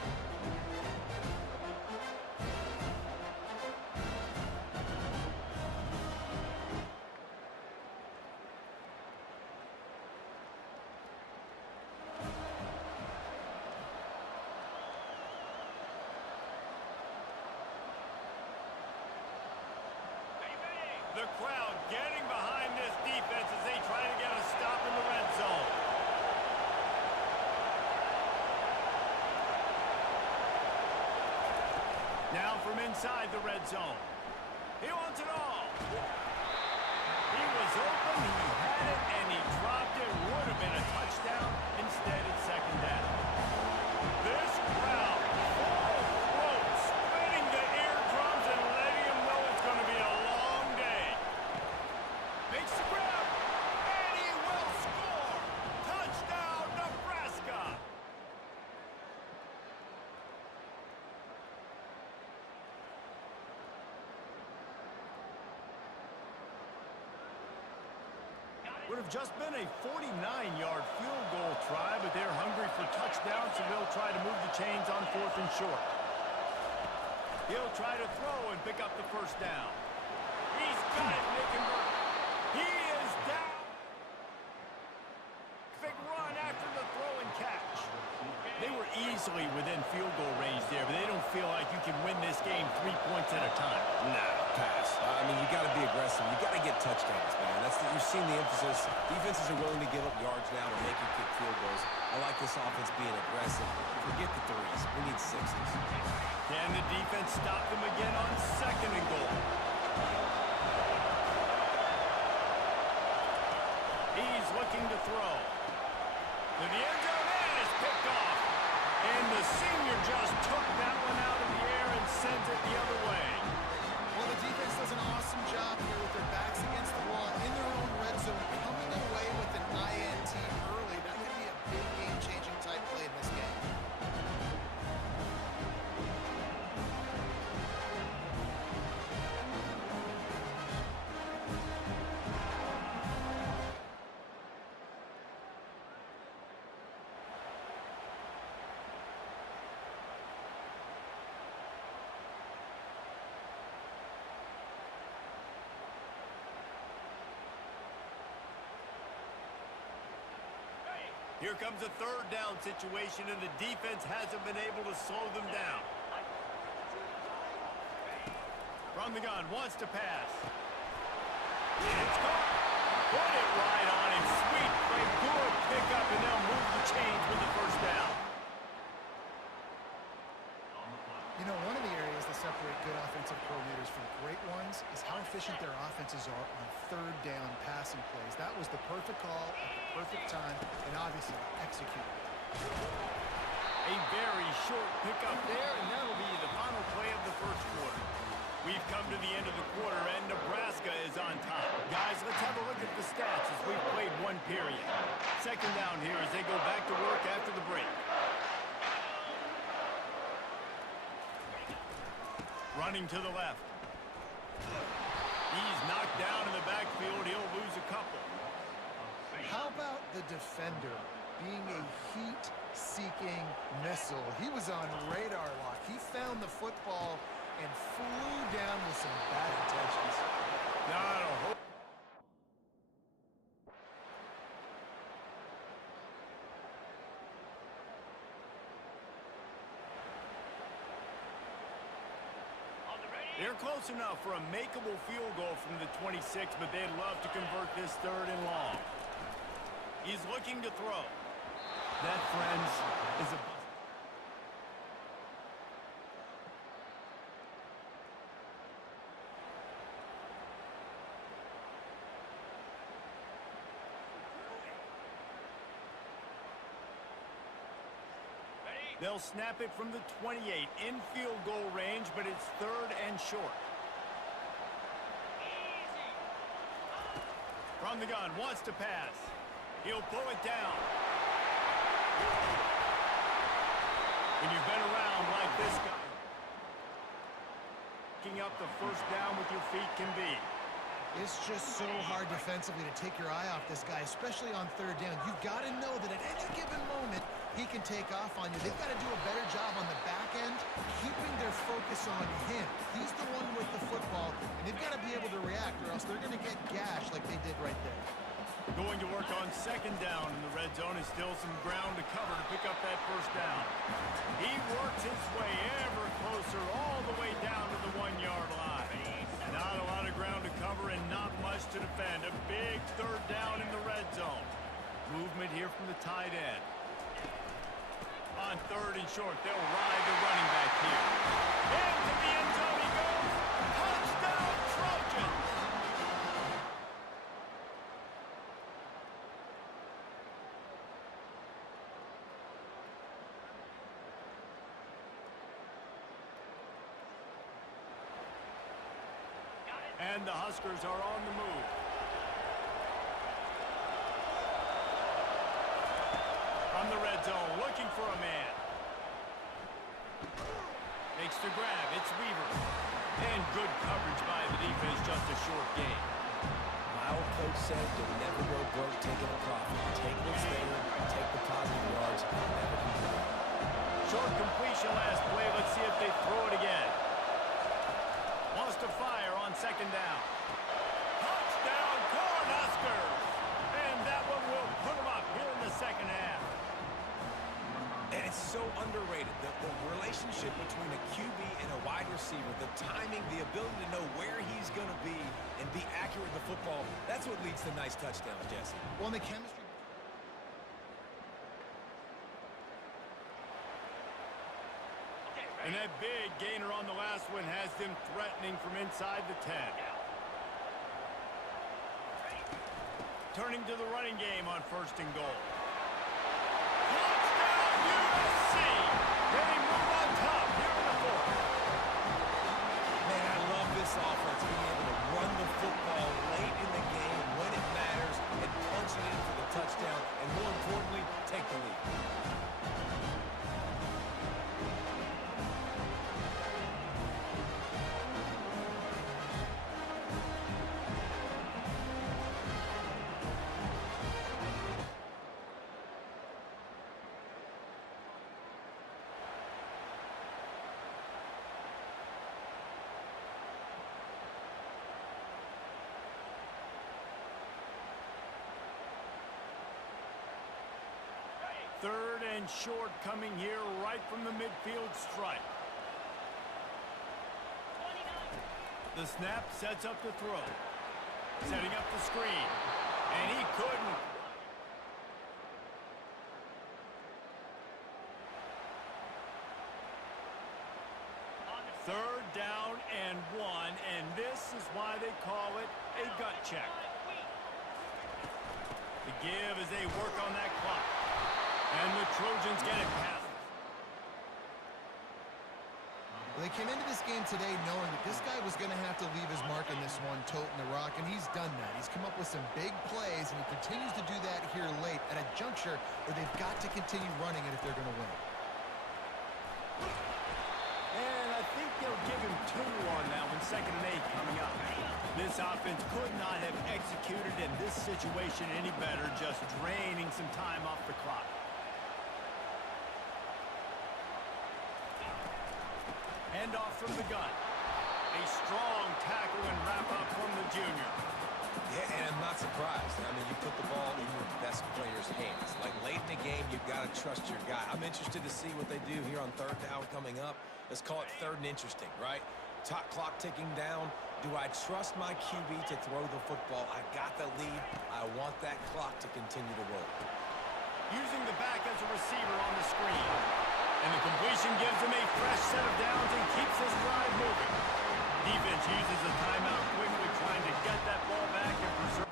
The crowd getting behind this defense as they try to get a stop in the red zone. Now from inside the red zone. He wants it all. He was open, he had it, and he dropped it. Would have been a touchdown. Instead, it's second down. This crowd, full throat, splitting the eardrums and letting him know it's going to be a long day. Makes the grab, and he will score. Touchdown, Nebraska. Would have just been a 49-yard field goal try, but they're hungry for touchdowns, so they'll try to move the chains on fourth and short. He'll try to throw and pick up the first down. He's got it, and they convert. He is down. Big run after the throw and catch. They were easily within field goal range there, but they don't feel like you can win this game 3 points at a time. Nah, pass. I mean, you got to be aggressive. You got to get touchdowns, man. You've seen the emphasis. Defenses are willing to give up yards now to make you kick field goals. I like this offense being aggressive. Forget the threes. We need sixes. Can the defense stop them again on second and goal? He's looking to throw. To the end zone, and it's picked off. And the sends it the other way. Well, the defense does an awesome job here with their backs against the wall in their own red zone, coming away with an INT early. That could be a big game-changing type play in this game. Here comes a third down situation, and the defense hasn't been able to slow them down. From the gun, wants to pass. It's caught. Put it right on him. Sweet play. Good pickup, and they'll move the chains with the first down. You know, one of the areas that separate good offensive coordinators from great ones is how efficient their offenses are on third down passing plays. That was the perfect call at the perfect time, and obviously executed. A very short pickup there, and that'll be the final play of the first quarter. We've come to the end of the quarter, and Nebraska is on top. Guys, let's have a look at the stats as we've played one period. Second down here as they go back to work after the break. Running to the left. He's knocked down in the backfield. He'll lose a couple. How about the defender being a heat-seeking missile? He was on radar lock. He found the football and flew down with some bad intentions. Not a hope. They're close enough for a makeable field goal from the 26, but they'd love to convert this third and long. He's looking to throw. That, friends, is a bust. They'll snap it from the 28 in field goal range, but it's third and short. From the gun, wants to pass. He'll pull it down. When you've been around like this guy, picking up the first down with your feet can be. It's just so hard defensively to take your eye off this guy, especially on third down. You've got to know that at any given moment, he can take off on you. They've got to do a better job on the back end, keeping their focus on him. He's the one with the football, and they've got to be able to react, or else they're going to get gashed like they did right there. Going to work on second down in the red zone is still some ground to cover to pick up that first down. He works his way ever closer all the way down to the 1-yard line. Not a lot of ground to cover and not much to defend. A big third down in the red zone. Movement here from the tight end. On third and short, they'll ride the running back here. Into the end zone he goes. Touchdown, Trojans! And the Huskers are on the move. From the red zone, looking for a man. Makes the grab, it's Weaver. And good coverage by the defense, just a short gain. My old coach said you'll never go broke taking a profit. Take what's there, take the positive yards, and never complain. Short completion last play. Let's see if they throw it again. Wants to fire on second down. Touchdown, Cornhuskers! And that one will put them up here in the second half. And it's so underrated, the relationship between a QB and a wide receiver, the timing, the ability to know where he's going to be and be accurate with the football, that's what leads to nice touchdowns, Jesse. Well, in the chemistry... And that big gainer on the last one has them threatening from inside the 10. Turning to the running game on first and goal. Touchdown USC! They move on top here in the fourth. Third and short coming here right from the midfield stripe. The snap sets up the throw. Setting up the screen. And he couldn't. Third down and 1, and this is why they call it a gut check. The give as they work on that clock. And the Trojans get it past. Well, they came into this game today knowing that this guy was going to have to leave his mark on this one, toting the rock, and he's done that. He's come up with some big plays, and he continues to do that here late at a juncture where they've got to continue running it if they're going to win. And I think they'll give him 2 on that one, 2nd and 8 coming up. This offense could not have executed in this situation any better, just draining some time off the clock. Handoff from the gun. A strong tackle and wrap-up from the junior. Yeah, and I'm not surprised. I mean, you put the ball in your best player's hands. Like, late in the game, you've got to trust your guy. I'm interested to see what they do here on 3rd down coming up. Let's call it 3rd and interesting, right? Top clock ticking down. Do I trust my QB to throw the football? I got the lead. I want that clock to continue to roll. Using the back as a receiver on the screen. And the completion gives him a fresh set of downs and keeps this drive moving. Defense uses a timeout quickly, trying to get that ball back and preserve.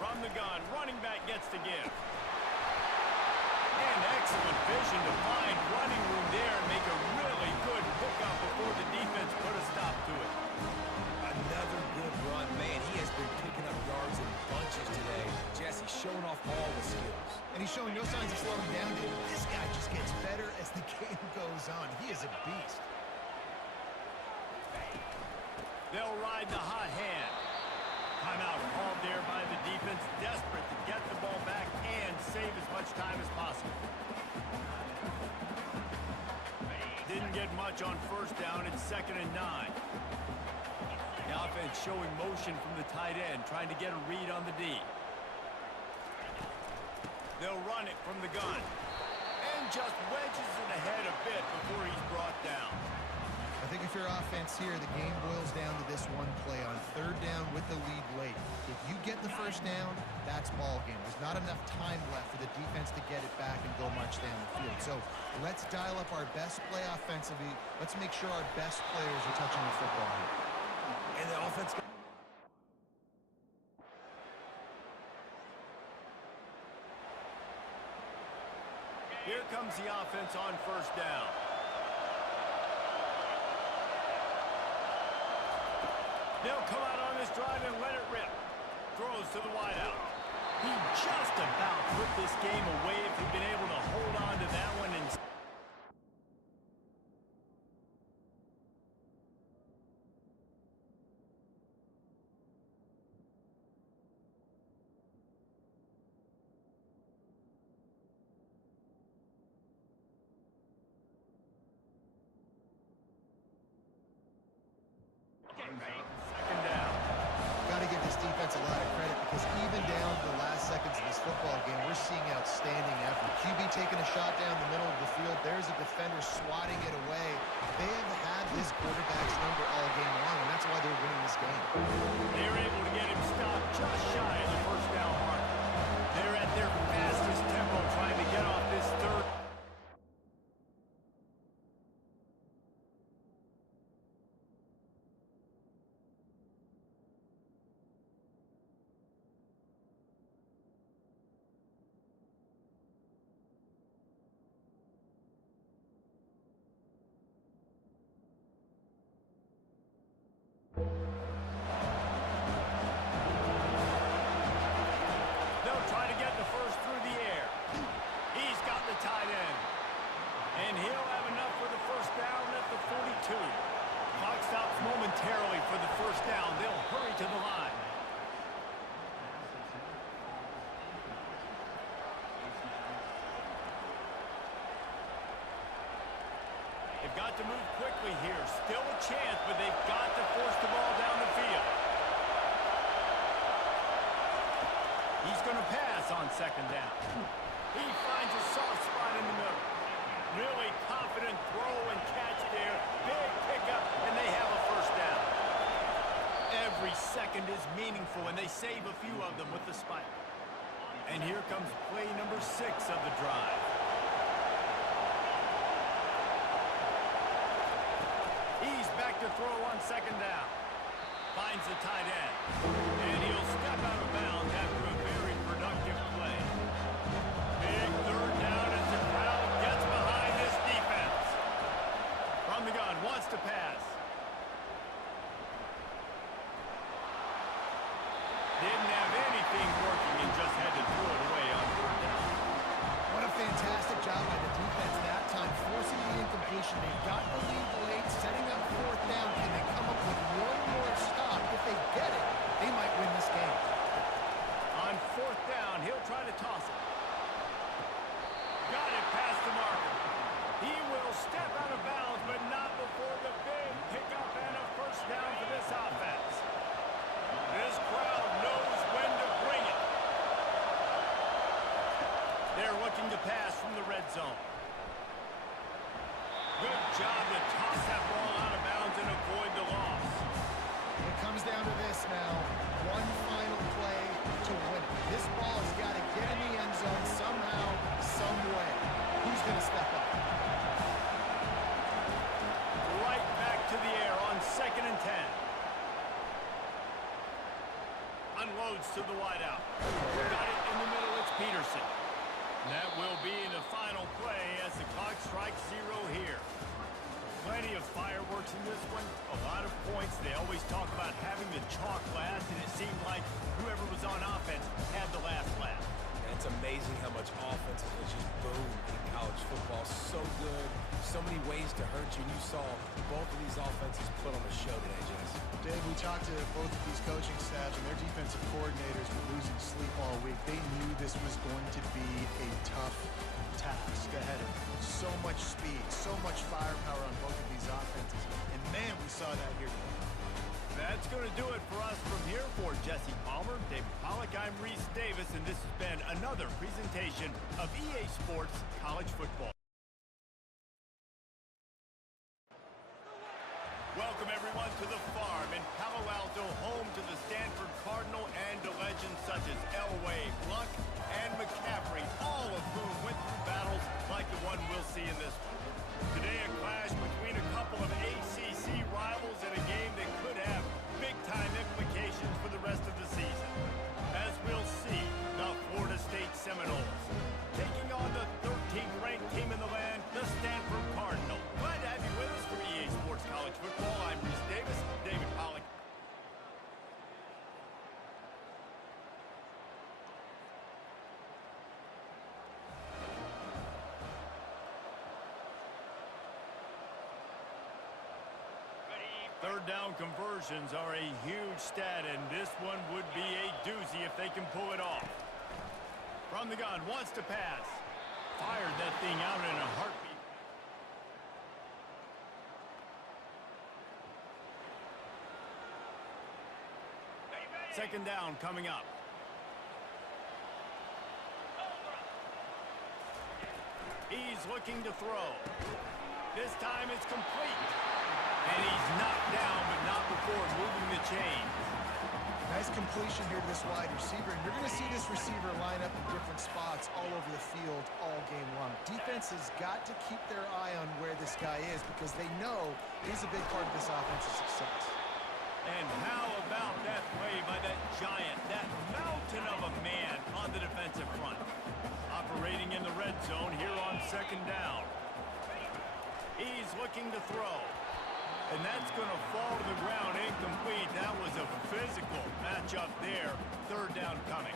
From the gun, running back gets to give. And excellent vision to find running room there and make a really good pickup before the defense put a stop to it. Another good run. Man, he has been picking up yards in bunches today. Jesse showing off all the skills. And he's showing no signs of slowing down. This guy just gets better as the game goes on. He is a beast. They'll ride the hot hand. Timeout called there by the defense, desperate to get the ball back and save as much time as possible. Didn't get much on 1st down. It's 2nd and 9. The offense showing motion from the tight end, trying to get a read on the D. They'll run it from the gun. And just wedges it ahead a bit before he's brought down. I think if you're offense here, the game boils down to this one play on 3rd down with the lead late. If you get the 1st down, that's ball game. There's not enough time left for the defense to get it back and go march down the field. So let's dial up our best play offensively. Let's make sure our best players are touching the football here. And the offense... Here comes the offense on 1st down. They'll come out on this drive and let it rip. Throws to the wideout. He just about put this game away if he'd been able to hold on to that one and... Second down. Got to give this defense a lot of credit because even down to the last seconds of this football game, we're seeing outstanding effort. QB taking a shot down the middle of the field. There's a defender swatting it away. They have had this quarterback's number all game long, and that's why they're winning this game. They're able to get him stopped just shy of the 1st down mark. They're at their fastest tempo trying to get off this 3rd. got to move quickly here. Still a chance, but they've got to force the ball down the field. He's going to pass on second down. He finds a soft spot in the middle. Really confident throw and catch there. Big pickup, and they have a first down. Every second is meaningful, and they save a few of them with the spike. And here comes play number 6 of the drive. He's back to throw on second down. Finds the tight end. And he'll step out of bounds after a very productive play. Big third down as the crowd gets behind this defense. From the gun, wants to pass. Didn't have anything working and just had to throw it away on third down. What a fantastic job by the defense that time, forcing the incompletion. They got the lead late, setting up fourth down. Can they come up with one more stop? If they get it, they might win this game. On fourth down, he'll try to toss it. Got it past the marker. He will step out of bounds, but not before the big pickup and a first down for this offense. This crowd knows when to bring it. They're looking to pass from the red zone. Good job to toss that ball out of bounds and avoid the loss. It comes down to this now. One final play to win it. This ball has got to get in the end zone somehow, some way. Who's going to step up? Right back to the air on 2nd and 10. Unloads to the wideout. Got it in the middle, it's Peterson. That will be the final play as the clock strikes 0 here. Plenty of fireworks in this one. A lot of points. They always talk about having the chalk last, and it seemed like whoever was on offense had the last laugh. And it's amazing how much offense will just boom in college football. So good. So many ways to hurt you. And you saw both of these offenses put on a show today, Jess. Dave, we talked to both of these coaching staffs, and their defensive coordinators were losing sleep all week. They knew this was going to be a tough task ahead of them. So much speed, so much firepower on both of these offenses. And, man, we saw that here today. That's going to do it for us from here. For Jesse Palmer, David Pollack, I'm Reese Davis, and this has been another presentation of EA Sports College Football. Welcome, everyone, to the Farm in Palo Alto, home to the Stanford Cardinal and to legends such as Elway, Luck, and McCaffrey, all of whom went through battles like the one we'll see in this one. Today, a clash between a couple of ACC rivals in a game that could have big-time implications for the rest of the season. As we'll see, the Florida State Seminoles taking on the 13th ranked team in the land, the Stanford Cardinal. Glad to have you with us for EA Sports College Football. I'm Reese Davis, David Pollack. Third down conversions are a huge stat, and this one would be a doozy if they can pull it off. From the gun, wants to pass. Fired that thing out in a heartbeat. Second down coming up. He's looking to throw. This time it's complete. And he's knocked down, but not before moving the chains. Nice completion here to this wide receiver, and you're going to see this receiver line up in different spots all over the field all game long. Defense has got to keep their eye on where this guy is because they know he's a big part of this offense's success. And how about that play by that giant, that mountain of a man on the defensive front? Operating in the red zone here on second down. He's looking to throw. And that's going to fall to the ground incomplete. That was a physical matchup there. Third down coming.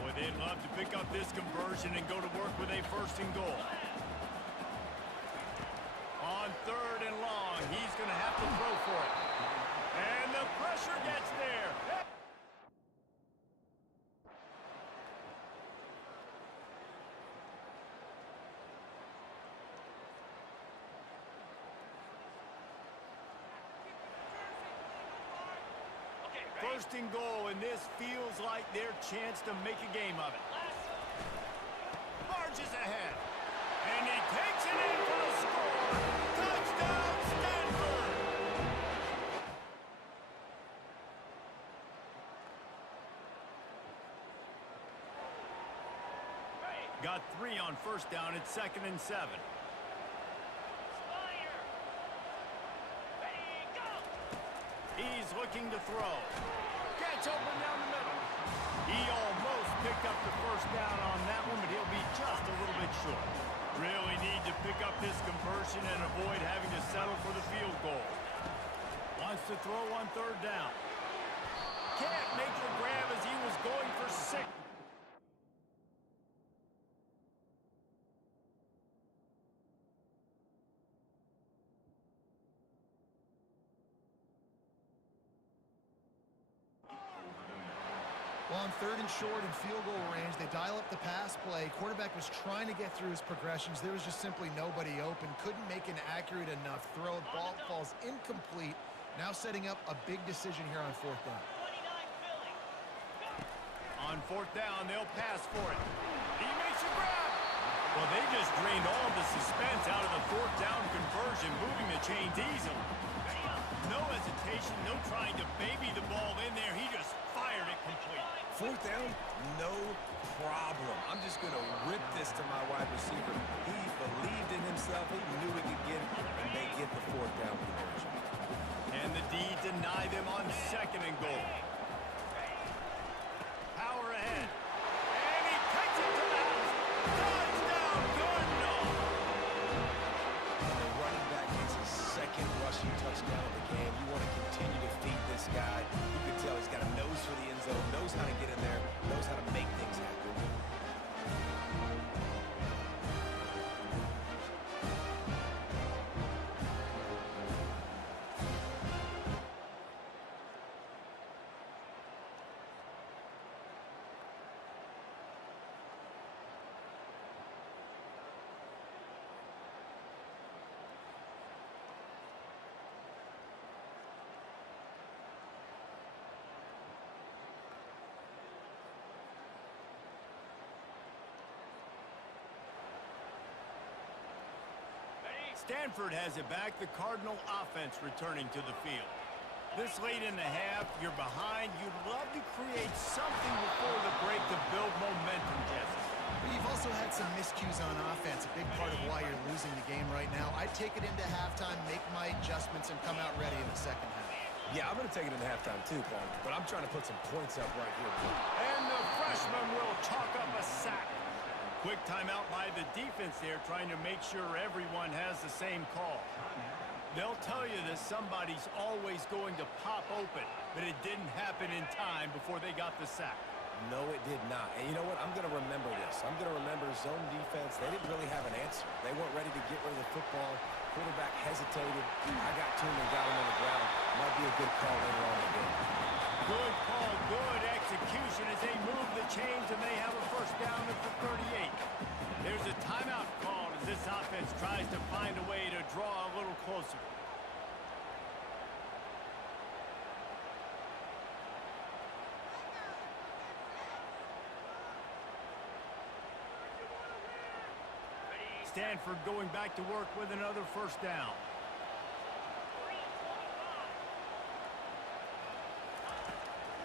Boy, they'd love to pick up this conversion and go to work with a first and goal. On third and long, he's going to have to throw for it. And the pressure gets there. First and goal, and this feels like their chance to make a game of it. Barges ahead. And he takes it in for the score. Touchdown, Stanford! Got 3 on first down at 2nd and 7. He's looking to throw. Gets open down the middle. He almost picked up the first down on that one, but he'll be just a little bit short. Really need to pick up this conversion and avoid having to settle for the field goal. Wants to throw on 3rd down. Can't make the grab as he was going for 6. Well, on 3rd and short and field goal range, they dial up the pass play. Quarterback was trying to get through his progressions. There was just simply nobody open. Couldn't make an accurate enough throw. Ball falls incomplete. Now setting up a big decision here on 4th down. On 4th down, they'll pass for it. He makes a grab. Well, they just drained all the suspense out of the 4th down conversion, moving the chains easily. No hesitation, no trying to baby the ball in there. He just fired it complete. 4th down, no problem. I'm just going to rip this to my wide receiver. He believed in himself. He knew he could get it, and they get the 4th down conversion. And the D deny them on 2nd and goal. Power ahead. And he takes it to the house. Touchdown, Gardner. And the running back gets his 2nd rushing touchdown of the game. You want to continue to feed this guy. You can tell he's got a nose for the end zone, knows how to get in there, knows how to make things happen. Stanford has it back, the Cardinal offense returning to the field. This late in the half, you're behind. You'd love to create something before the break to build momentum, Jesse. But you've also had some miscues on offense, a big part of why you're losing the game right now. I'd take it into halftime, make my adjustments, and come out ready in the 2nd half. Yeah, I'm going to take it into halftime too, Paul, but I'm trying to put some points up right here. And the freshman will chalk up a sack. Quick timeout by the defense there, trying to make sure everyone has the same call. They'll tell you that somebody's always going to pop open, but it didn't happen in time before they got the sack. No, it did not. And you know what? I'm going to remember this. I'm going to remember zone defense. They didn't really have an answer. They weren't ready to get rid of the football. Quarterback hesitated. I got to him and got him on the ground. Might be a good call later on in the game. Good call, good execution as they move the chains, and they have a first down at the 38. There's a timeout called as this offense tries to find a way to draw a little closer. Stanford going back to work with another first down.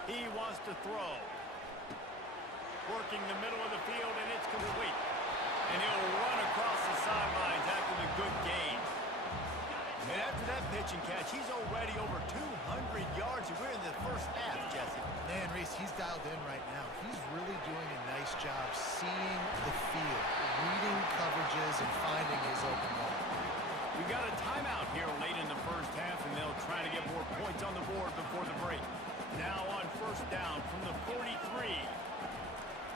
He wants to throw. Working the middle of the field, and it's complete. And he'll run across the sidelines after the good gain. And after that pitch and catch, he's already over 200 yards, and we're in the first half, Jesse. Man, Reese, he's dialed in right now. He's really doing a nice job seeing the field, reading coverages, and finding his open ball. We've got a timeout here late in the first half, and they'll try to get more points on the board before the break. Now on first down from the 43.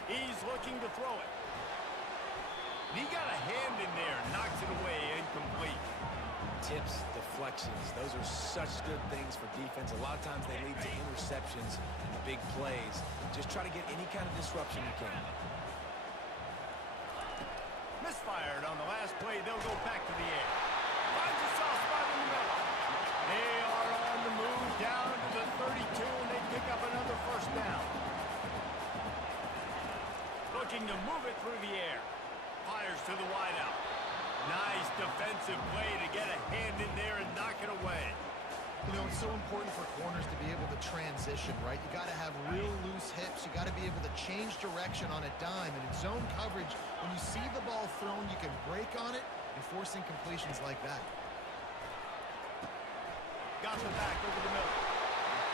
He's looking to throw it. He got a hand in there, knocks it away, incomplete. Tips, deflections, those are such good things for defense. A lot of times they lead to interceptions, big plays. Just try to get any kind of disruption you can. Misfired on the last play. They'll go back to the air. Finds a soft spot in the middle. They are on the move down to the 32, and they pick up another first down. Looking to move it through the air. Fires to the wideout. Nice defensive play to get a hand in there and knock it away. You know, it's so important for corners to be able to transition, right? You got to have real loose hips. You got to be able to change direction on a dime. And in zone coverage, when you see the ball thrown, you can break on it and force incompletions like that. Got the back over the middle.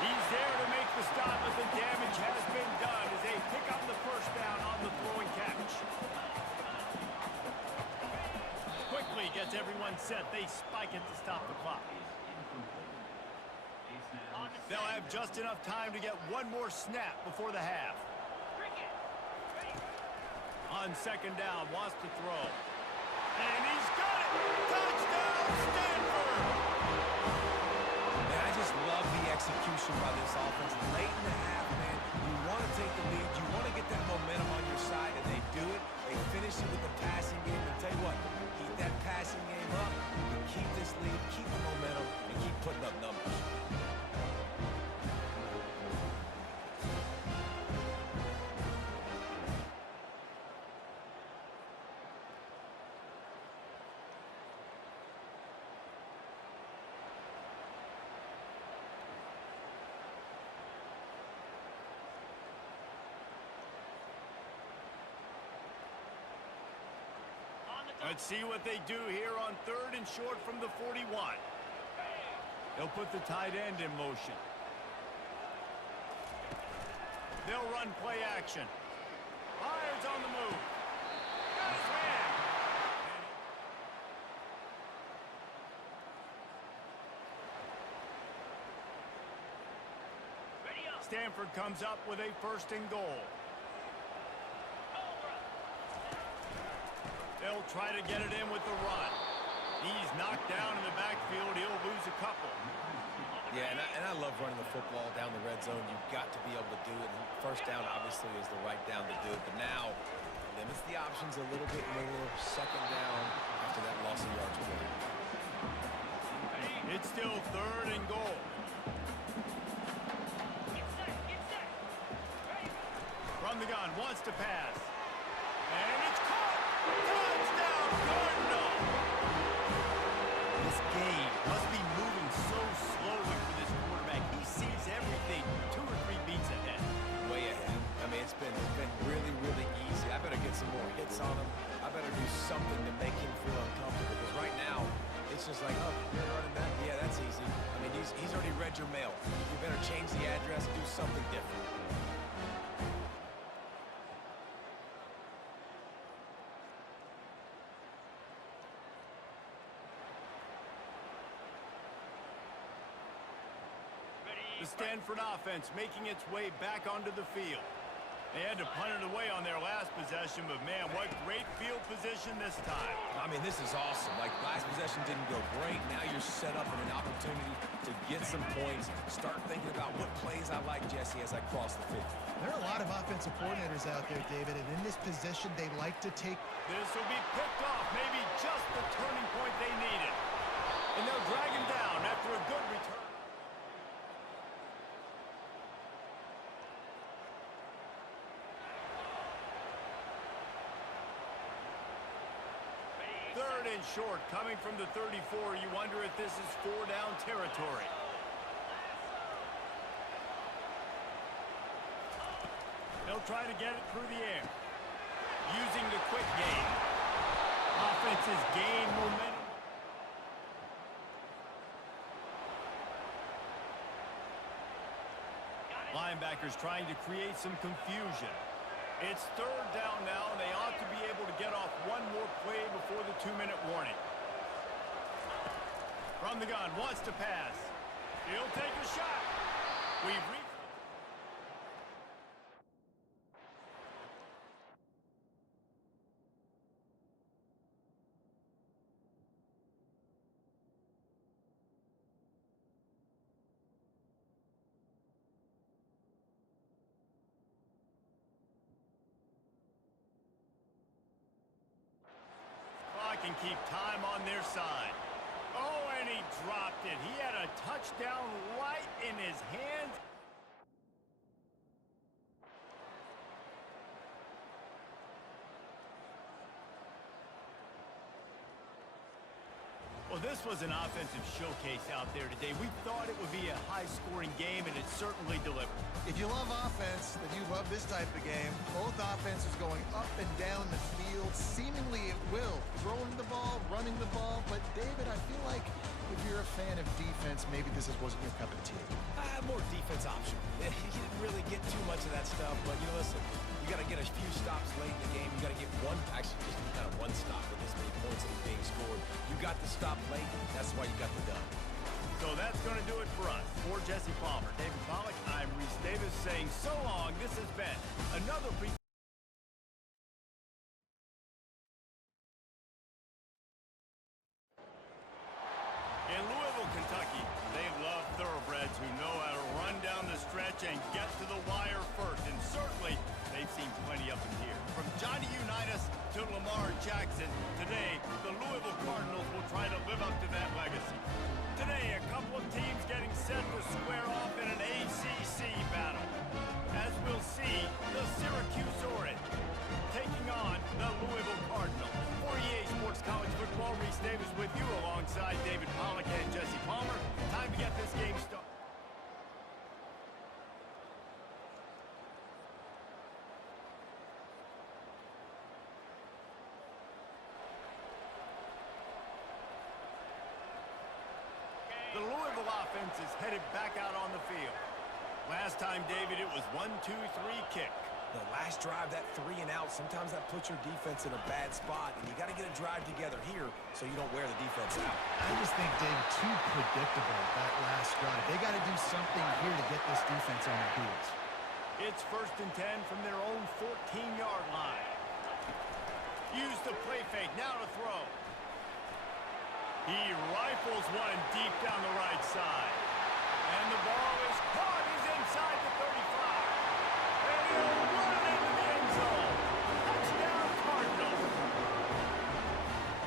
He's there to make the stop, but the damage has been done as they pick up the first down on the throwing catch. Quickly gets everyone set. They spike it to stop the clock. They'll have just enough time to get one more snap before the half. On second down, wants to throw. And he's got it! Touchdown, Stanford! Man, I just love the execution by this offense. Late in the half, man, you want to take the lead. You want to get that momentum on your side, and they do it. They finish it with the passing game. And tell you what, keep that passing game up. You keep this lead, keep the momentum, and keep putting up numbers. Let's see what they do here on third and short from the 41. They'll put the tight end in motion. They'll run play action. Myers on the move. Got his man. Stanford comes up with a first and goal. They'll try to get it in with the run. He's knocked down in the backfield. He'll lose a couple. Yeah, and I love running the football down the red zone. You've got to be able to do it. And first down, obviously, is the right down to do it. But now, limits the options a little bit more. Second down after that loss of yards. It's still third and goal. From the gun, wants to pass. And it's caught! Touchdown, Cardinal! This game must be moving so slowly for this quarterback. He sees everything 2 or 3 beats ahead. Way ahead. I mean, it's been really, really easy. I better get some more hits on him. I better do something to make him feel uncomfortable. Because right now, it's just like, oh, you're running that? Yeah, that's easy. I mean, he's already read your mail. You better change the address, do something different. The Stanford offense making its way back onto the field. They had to punt it away on their last possession, but man, what great field position this time. I mean, this is awesome. Like, last possession didn't go great. Now you're set up in an opportunity to get some points. Start thinking about what plays I like, Jesse, as I cross the 50. There are a lot of offensive coordinators out there, David, and in this position, they like to take... This will be picked off, maybe just the turning point they needed. And they'll drag him down after a good return. Third and short, coming from the 34. You wonder if this is 4-down territory. They'll try to get it through the air. Using the quick game. Offenses gain momentum. Linebackers trying to create some confusion. It's third down now, and they ought to be able to get off one more play before the 2-minute warning. From the gun, wants to pass. He'll take a shot. We've reached... Can keep time on their side. Oh, and he dropped it. He had a touchdown right in his hands. Well, this was an offensive showcase out there today. We thought it would be a high-scoring game, and it certainly delivered. If you love offense, then you love this type of game. Both offenses going up and down the field, seemingly at will. Throwing the ball, running the ball. But, David, I feel like if you're a fan of defense, maybe this wasn't your cup of tea. More defense option. He didn't really get too much of that stuff, but, you know, listen, you got to get a few stops late in the game. You got to get actually just kind of one stop with this many points that are being scored. You got the stop late. That's why you got the dub. So that's going to do it for us. For Jesse Palmer, David Pollack, I'm Reese Davis saying so long. This has been another In Louisville, Kentucky, they love thoroughbreds who know how to run down the stretch and get to the wire first. And certainly, they've seen plenty up in here. From Johnny Unitas to Lamar Jackson, today, the Louisville Cardinals will try to live up to that legacy. Today, a couple of teams getting set to square off in an ACC battle. As we'll see, the Syracuse Orange taking on the Louisville Cardinals. For EA Sports College Football, Reese Davis with you alongside David Pollack and Jesse Palmer. Time to get this game started. The Louisville offense is headed back out on the field. Last time, David, it was 1-2-3 kick. The last drive, that 3 and out, sometimes that puts your defense in a bad spot, and you got to get a drive together here so you don't wear the defense out. I just think, David, too predictable, that last drive. They got to do something here to get this defense on their heels. It's 1st and 10 from their own 14-yard line. Use the play fake, now to throw. He rifles one deep down the right side. And the ball is caught. He's inside the 35. And he'll run it into the end zone. Touchdown, Cardinals.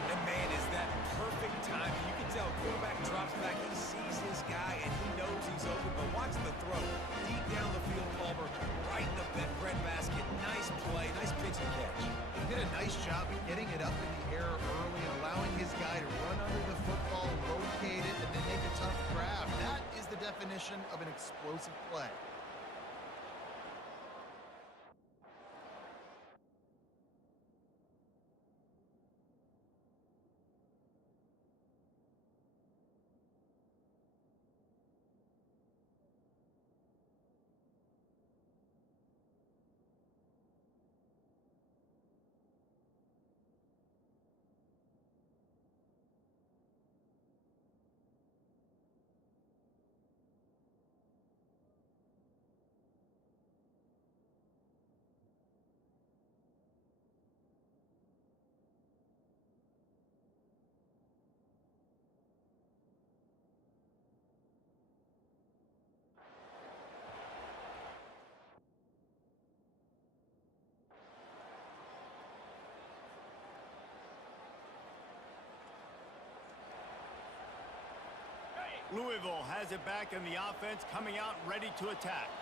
And, man, is that perfect timing. You can tell quarterback drops back. He sees his guy, and he knows he's open. But watch the throw. Deep down the field, Palmer, right in the breadbasket. Nice play. Nice pitch and catch. He did a nice job of getting it up in the air early and allowing his guy to run under the football, rotate it, and then make a tough grab. That is the definition of an explosive play. Louisville has it back in the offense, coming out ready to attack.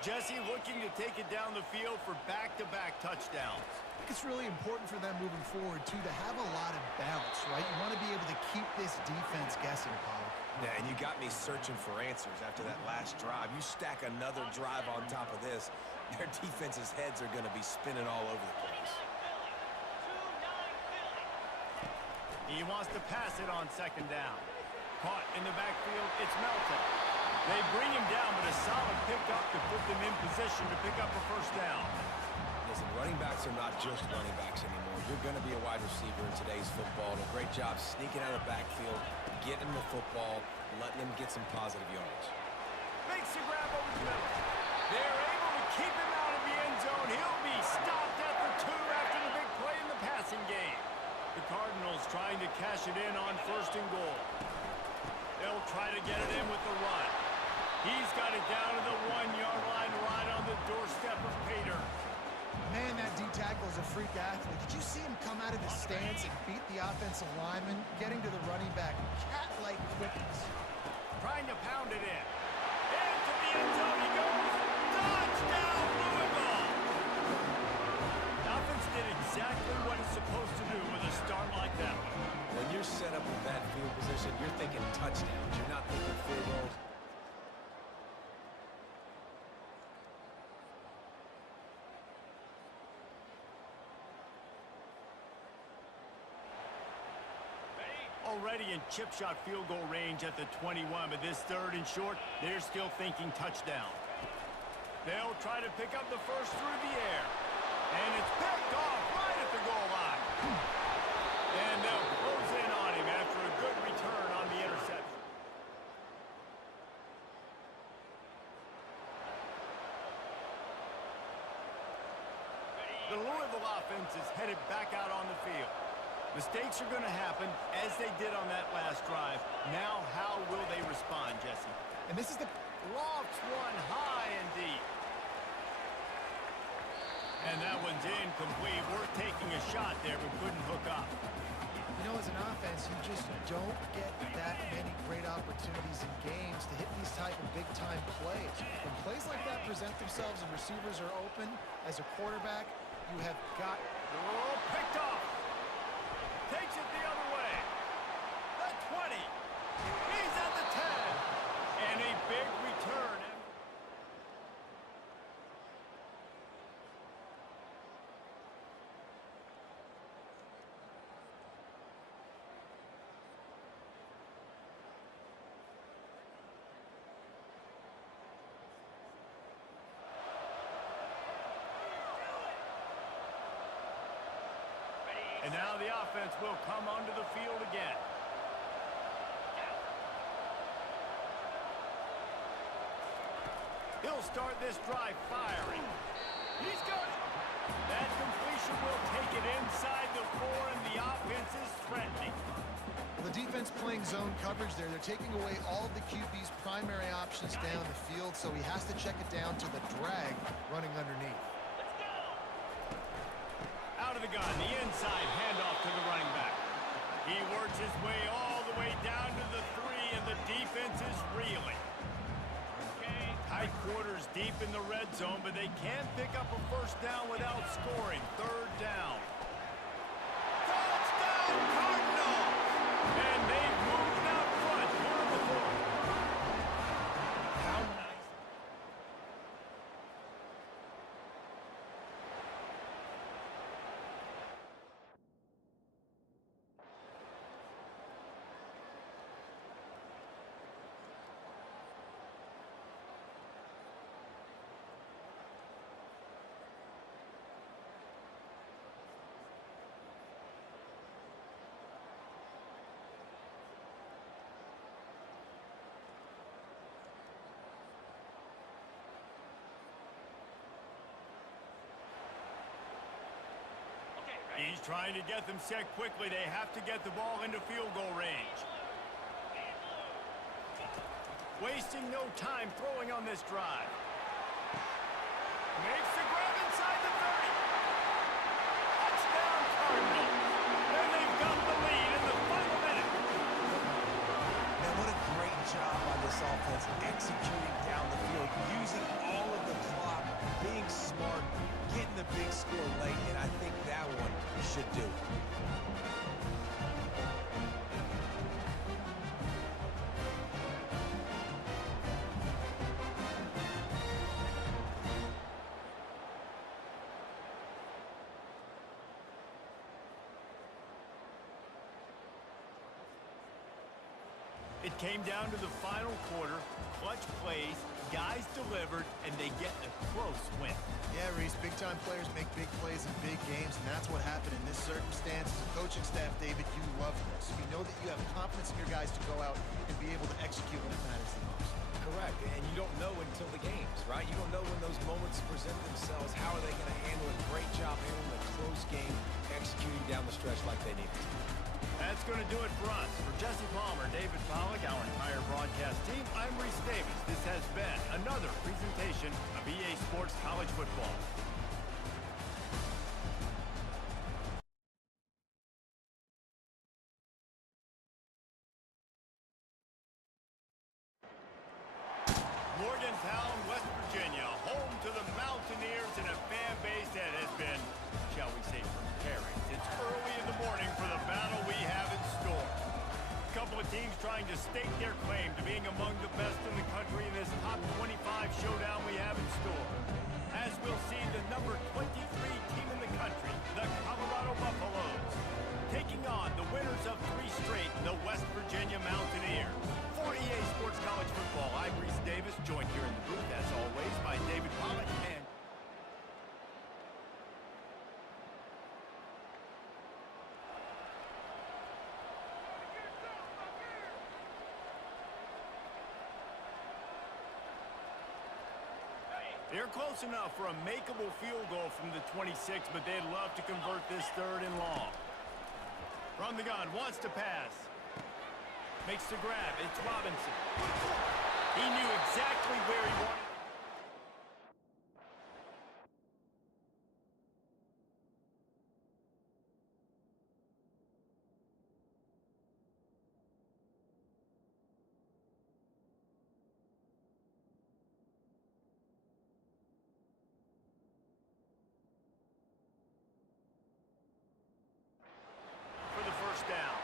Jesse looking to take it down the field for back-to-back touchdowns. I think it's really important for them moving forward, too, to have a lot of bounce, right? You want to be able to keep this defense guessing, Paul. Yeah, and you got me searching for answers after that last drive. You stack another drive on top of this, their defense's heads are going to be spinning all over the place. He wants to pass it on 2nd down. Caught in the backfield, it's Melton. They bring him down, but a solid pickup to put them in position to pick up a 1st down. Listen, running backs are not just running backs anymore. You're going to be a wide receiver in today's football. And a great job sneaking out of the backfield, getting the football, letting him get some positive yards. Makes the grab over the middle. They're able to keep him out of the end zone. He'll be stopped at the 2 after the big play in the passing game. The Cardinals trying to cash it in on 1st and goal. They'll try to get it in with the run. He's got it down to the 1-yard line right on the doorstep of Pater. Man, that D-tackle is a freak athlete. Did you see him come out of his stance and beat the offensive lineman, getting to the running back? Cat-like quickness. Trying to pound it in. Into the end zone he goes. Touchdown, Louisville! The offense did exactly what it's supposed to do with a start like that one. When you're set up with that field position, already in chip shot field goal range at the 21, but this 3rd and short, they're still thinking touchdown. They'll try to pick up the first through the air. And it's picked off right at the goal line. And they'll close in on him after a good return on the interception. The Louisville offense is headed back out on the field. Mistakes are going to happen, as they did on that last drive. Now, how will they respond, Jesse? And this is the... Lofts one high and deep. And that one's incomplete. We're taking a shot there, but couldn't hook up. You know, as an offense, you just don't get that many great opportunities in games to hit these type of big-time plays. When plays like that present themselves and receivers are open, as a quarterback, you have got... Oh, picked off. Takes it the other way. The 20. He's at the 10. And a big return. And now the offense will come onto the field again. He'll start this drive firing. He's got it. That completion will take it inside the 4, and the offense is threatening. Well, the defense playing zone coverage there. They're taking away all of the QB's primary options down the field, so he has to check it down to the drag running underneath. Out of the gun, the inside handoff to the running back. He works his way all the way down to the 3, and the defense is reeling. Tight quarters deep in the red zone, but they can't pick up a first down without scoring. 3rd down. Touchdown, Cardinals! And they've moved out front here in the 4th. How nice. He's trying to get them set quickly. They have to get the ball into field goal range. Wasting no time throwing on this drive. Makes the grab inside the 30. Touchdown, Cardinals. And they've got the lead in the final minute. Man, what a great job by this offense executing down the field, using all of the clock, being smart, getting the big score late, and I think that one should do. It came down to the final quarter. Clutch plays, guys delivered, and they get a close win. Yeah, Reese, big-time players make big plays in big games, and that's what happened in this circumstance. As a coaching staff, David, you love this. You know that you have confidence in your guys to go out and be able to execute when it matters the most. Correct, and you don't know until the games, right? You don't know when those moments present themselves. How are they going to handle it? Great job handling a close game, executing down the stretch like they needed to. That's going to do it for us. For Jesse Palmer, David Pollack, our entire broadcast team, I'm Reese Davis. This has been another presentation of EA Sports College Football. Morgantown, West Virginia, home to the Mountaineers and a fan base that has been, shall we say, preparing. It's early in the morning for the battle we have in store. A couple of teams trying to stake their claim to being among the best in the country in this top 25 showdown we have in store. As we'll see the number 23 team in the country, the Colorado Buffaloes, taking on the winners of 3 straight in the West. They're close enough for a makeable field goal from the 26, but they'd love to convert this 3rd and long. From the gun, wants to pass. Makes the grab. It's Robinson. He knew exactly where he wanted. For the first down.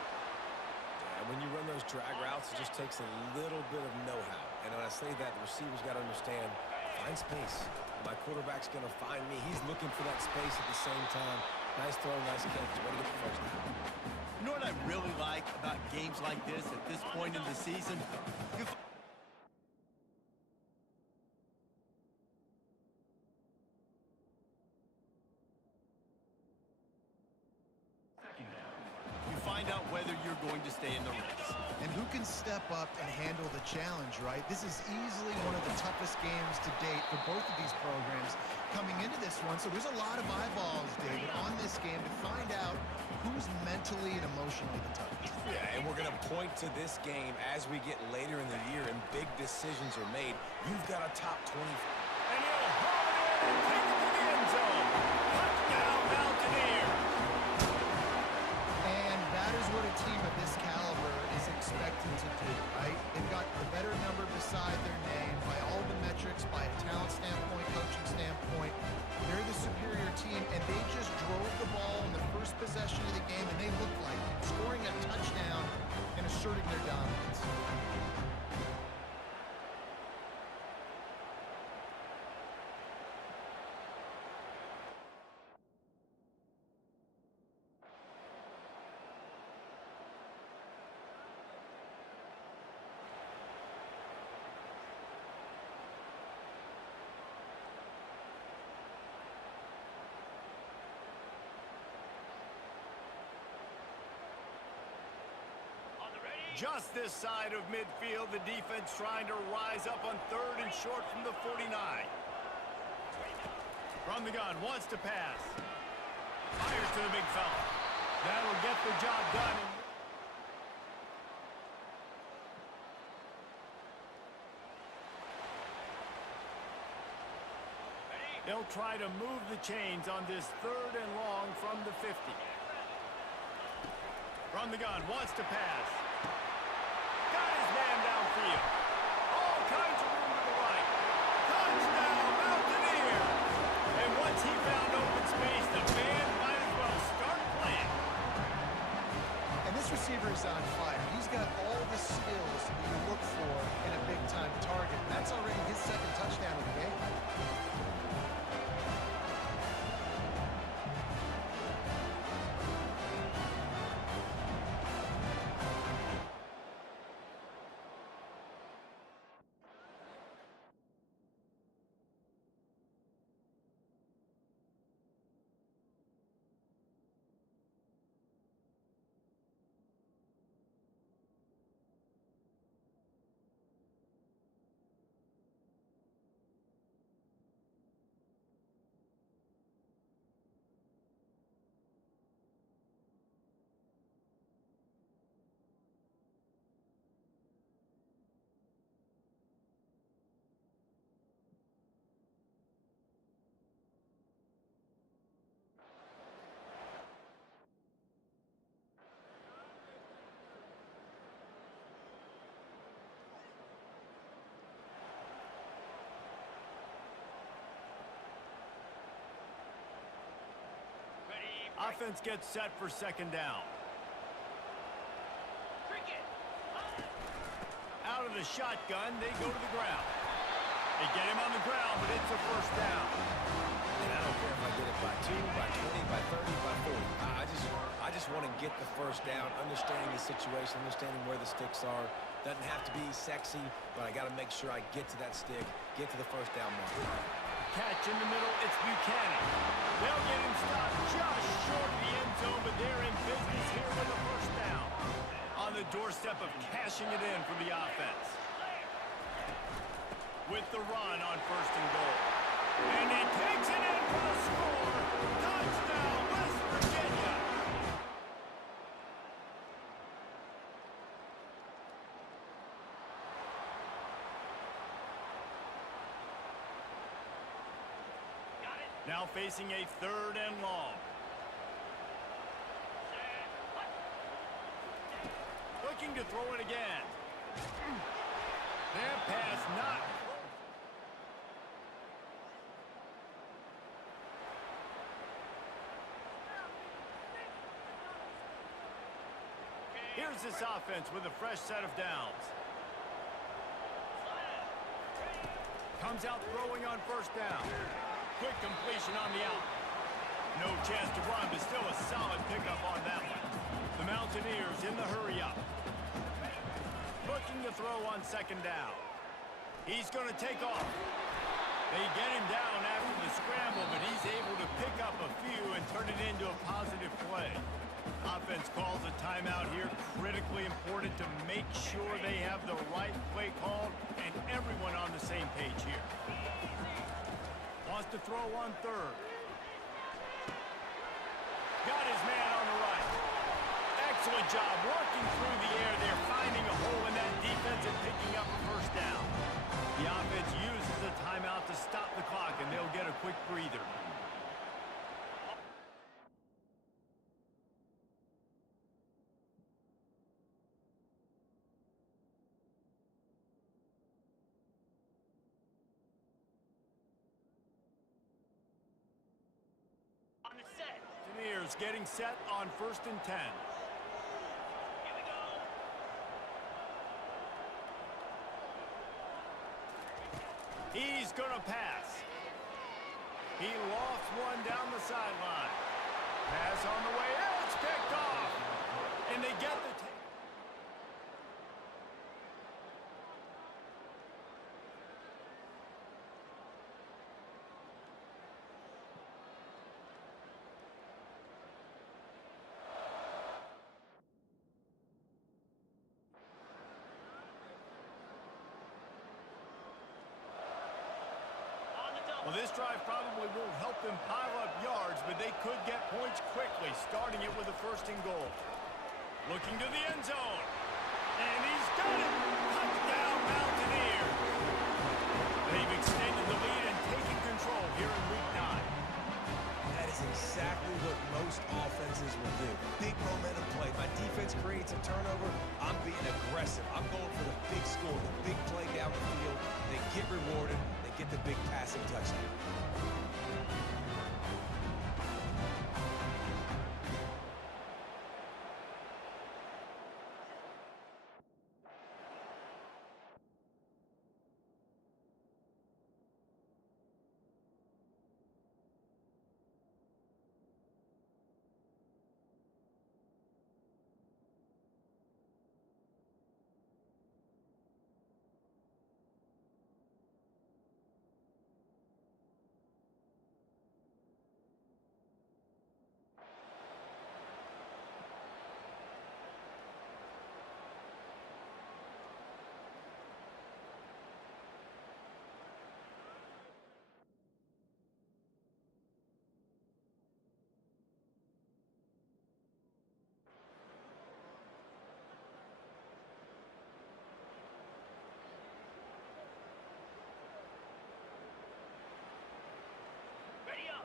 And when you run those drag routes, it just takes a little bit of know-how. And when I say that, the receiver's got to understand, find space. My quarterback's going to find me. He's looking for that space at the same time. Nice throw, nice catch. Way to get the first down. You know what I really like about games like this at this point in the season? You find out whether you're going to stay in the race. And who can step up and handle the challenge, right? This is easily one of the toughest games to date for both of these programs coming into this one. So there's a lot of eyeballs, David, on this game to find out who's mentally and emotionally the toughest. Yeah, and we're going to point to this game as we get later in the year and big decisions are made. You've got a top 20. And he'll haul it in and take it to the end zone. Touchdown, Mountaineers. And that is what a team of this caliber is expected to do, right? They've got the better number beside their name by all the metrics, by a talent standpoint, coaching standpoint. They're the superior team, and they just drove the ball in the first possession of the game, and they looked like scoring a touchdown and asserting their dominance. Just this side of midfield, the defense trying to rise up on 3rd and short from the 49. From the gun, wants to pass. Fires to the big fella. That'll get the job done. They'll try to move the chains on this 3rd and long from the 50. From the gun, wants to pass. Got his man downfield. All kinds of room to the right. Touchdown, Mountaineers! And once he found open space, the band might as well start playing. And this receiver is on fire. He's got all the skills you look for in a big-time target. That's already his 2nd touchdown of the game. Offense gets set for 2nd down. Out of the shotgun, they go to the ground. They get him on the ground, but it's a 1st down. And I don't care if I get it by 2, by 20, by 30, by 40. I just want to get the 1st down, understanding the situation, understanding where the sticks are. Doesn't have to be sexy, but I got to make sure I get to that stick, get to the 1st down mark. Catch in the middle, it's Buchanan. They'll get him stopped just short of the end zone, but they're in business here with a 1st down. On the doorstep of cashing it in for the offense. With the run on 1st and goal. And he takes it in for the score. Touchdown, West Virginia. Now facing a 3rd and long. Looking to throw it again. Their pass not. Here's this offense with a fresh set of downs. Comes out throwing on 1st down. Quick completion on the out. No chance to run, but still a solid pickup on that one. The Mountaineers in the hurry up. Looking to throw on 2nd down. He's going to take off. They get him down after the scramble, but he's able to pick up a few and turn it into a positive play. Offense calls a timeout here. Critically important to make sure they have the right play called and everyone on the same page here. Wants to throw on 3rd. Got his man on the right. Excellent job working through the air there, finding a hole in that defense and picking up a 1st down. The offense uses a timeout to stop the clock, and they'll get a quick breather. Mountaineers getting set on 1st and 10. He's going to pass. He lofts one down the sideline. Pass on the way out. It's picked off. And they get the take. Well, this drive probably won't help them pile up yards, but they could get points quickly, starting it with a 1st and goal. Looking to the end zone. And he's got it. Touchdown, Mountaineers. They've extended the lead and taken control here in Week 9. That is exactly what most offenses will do. Big momentum play. My defense creates a turnover. I'm being aggressive. I'm going for the big score, the big play down the field. They get rewarded. They get the big passing touchdown.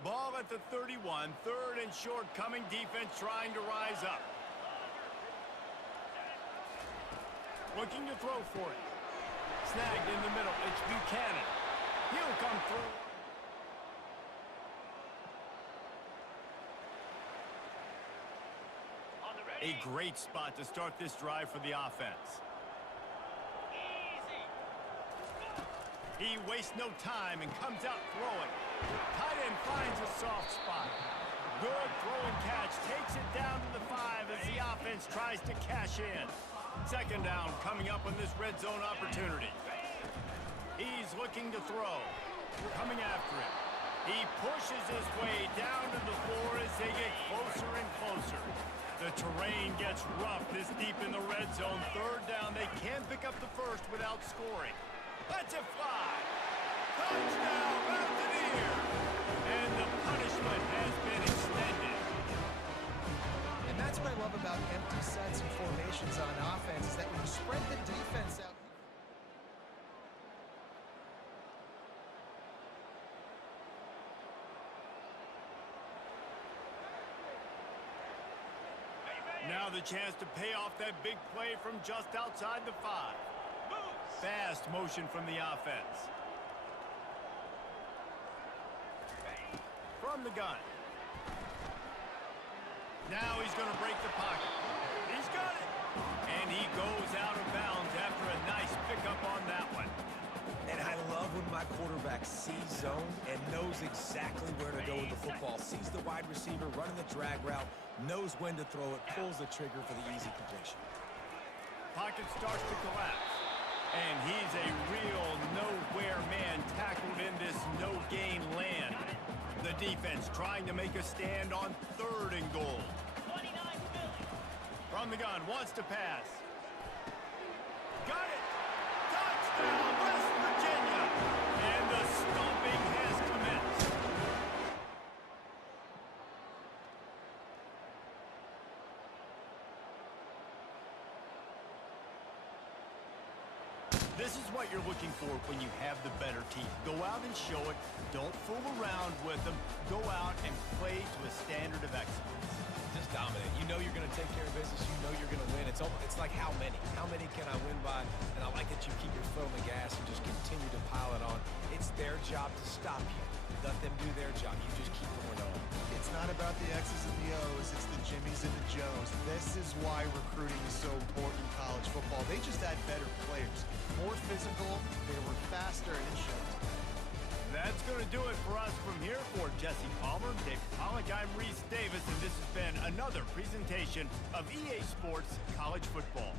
Ball at the 31, 3rd and short coming, defense trying to rise up. Looking to throw for it. Snagged in the middle, it's Buchanan. He'll come through. A great spot to start this drive for the offense. He wastes no time and comes out throwing. Tight end finds a soft spot. Good throwing catch. Takes it down to the 5 as the offense tries to cash in. 2nd down coming up on this red zone opportunity. He's looking to throw. Coming after him. He pushes his way down to the floor as they get closer and closer. The terrain gets rough this deep in the red zone. 3rd down. They can pick up the 1st without scoring. Let's it fly. Touchdown, Buccaneers! And the punishment has been extended. And that's what I love about empty sets and formations on offense is that when you spread the defense out. Now the chance to pay off that big play from just outside the 5. Fast motion from the offense. From the gun. Now he's going to break the pocket. He's got it. And he goes out of bounds after a nice pickup on that one. And I love when my quarterback sees zone and knows exactly where to go with the football. Sees the wide receiver running the drag route, knows when to throw it, pulls the trigger for the easy completion. Pocket starts to collapse. And he's a real nowhere man tackled in this no-gain land. The defense trying to make a stand on 3rd and goal. From the gun, wants to pass. Got it! Touchdown, West Virginia! And the stomping has commenced. This is what you're looking for when you have the better team. Go out and show it. Don't fool around with them. Go out and play to a standard of excellence. Just dominate. You know you're going to take care of business. You know you're going to win. It's like how many? How many can I win by? And I like that you keep your foot on the gas and just continue to pile it on. It's their job to stop you. Let them do their job. You just keep going on. It's not about the X's and the O's, it's the Jimmies and the Joes. This is why recruiting is so important in college football. They just had better players, more physical, they were faster, and it shows. That's going to do it for us from here. For Jesse Palmer, Dave Pollock, I'm Reese Davis, and this has been another presentation of EA Sports College Football.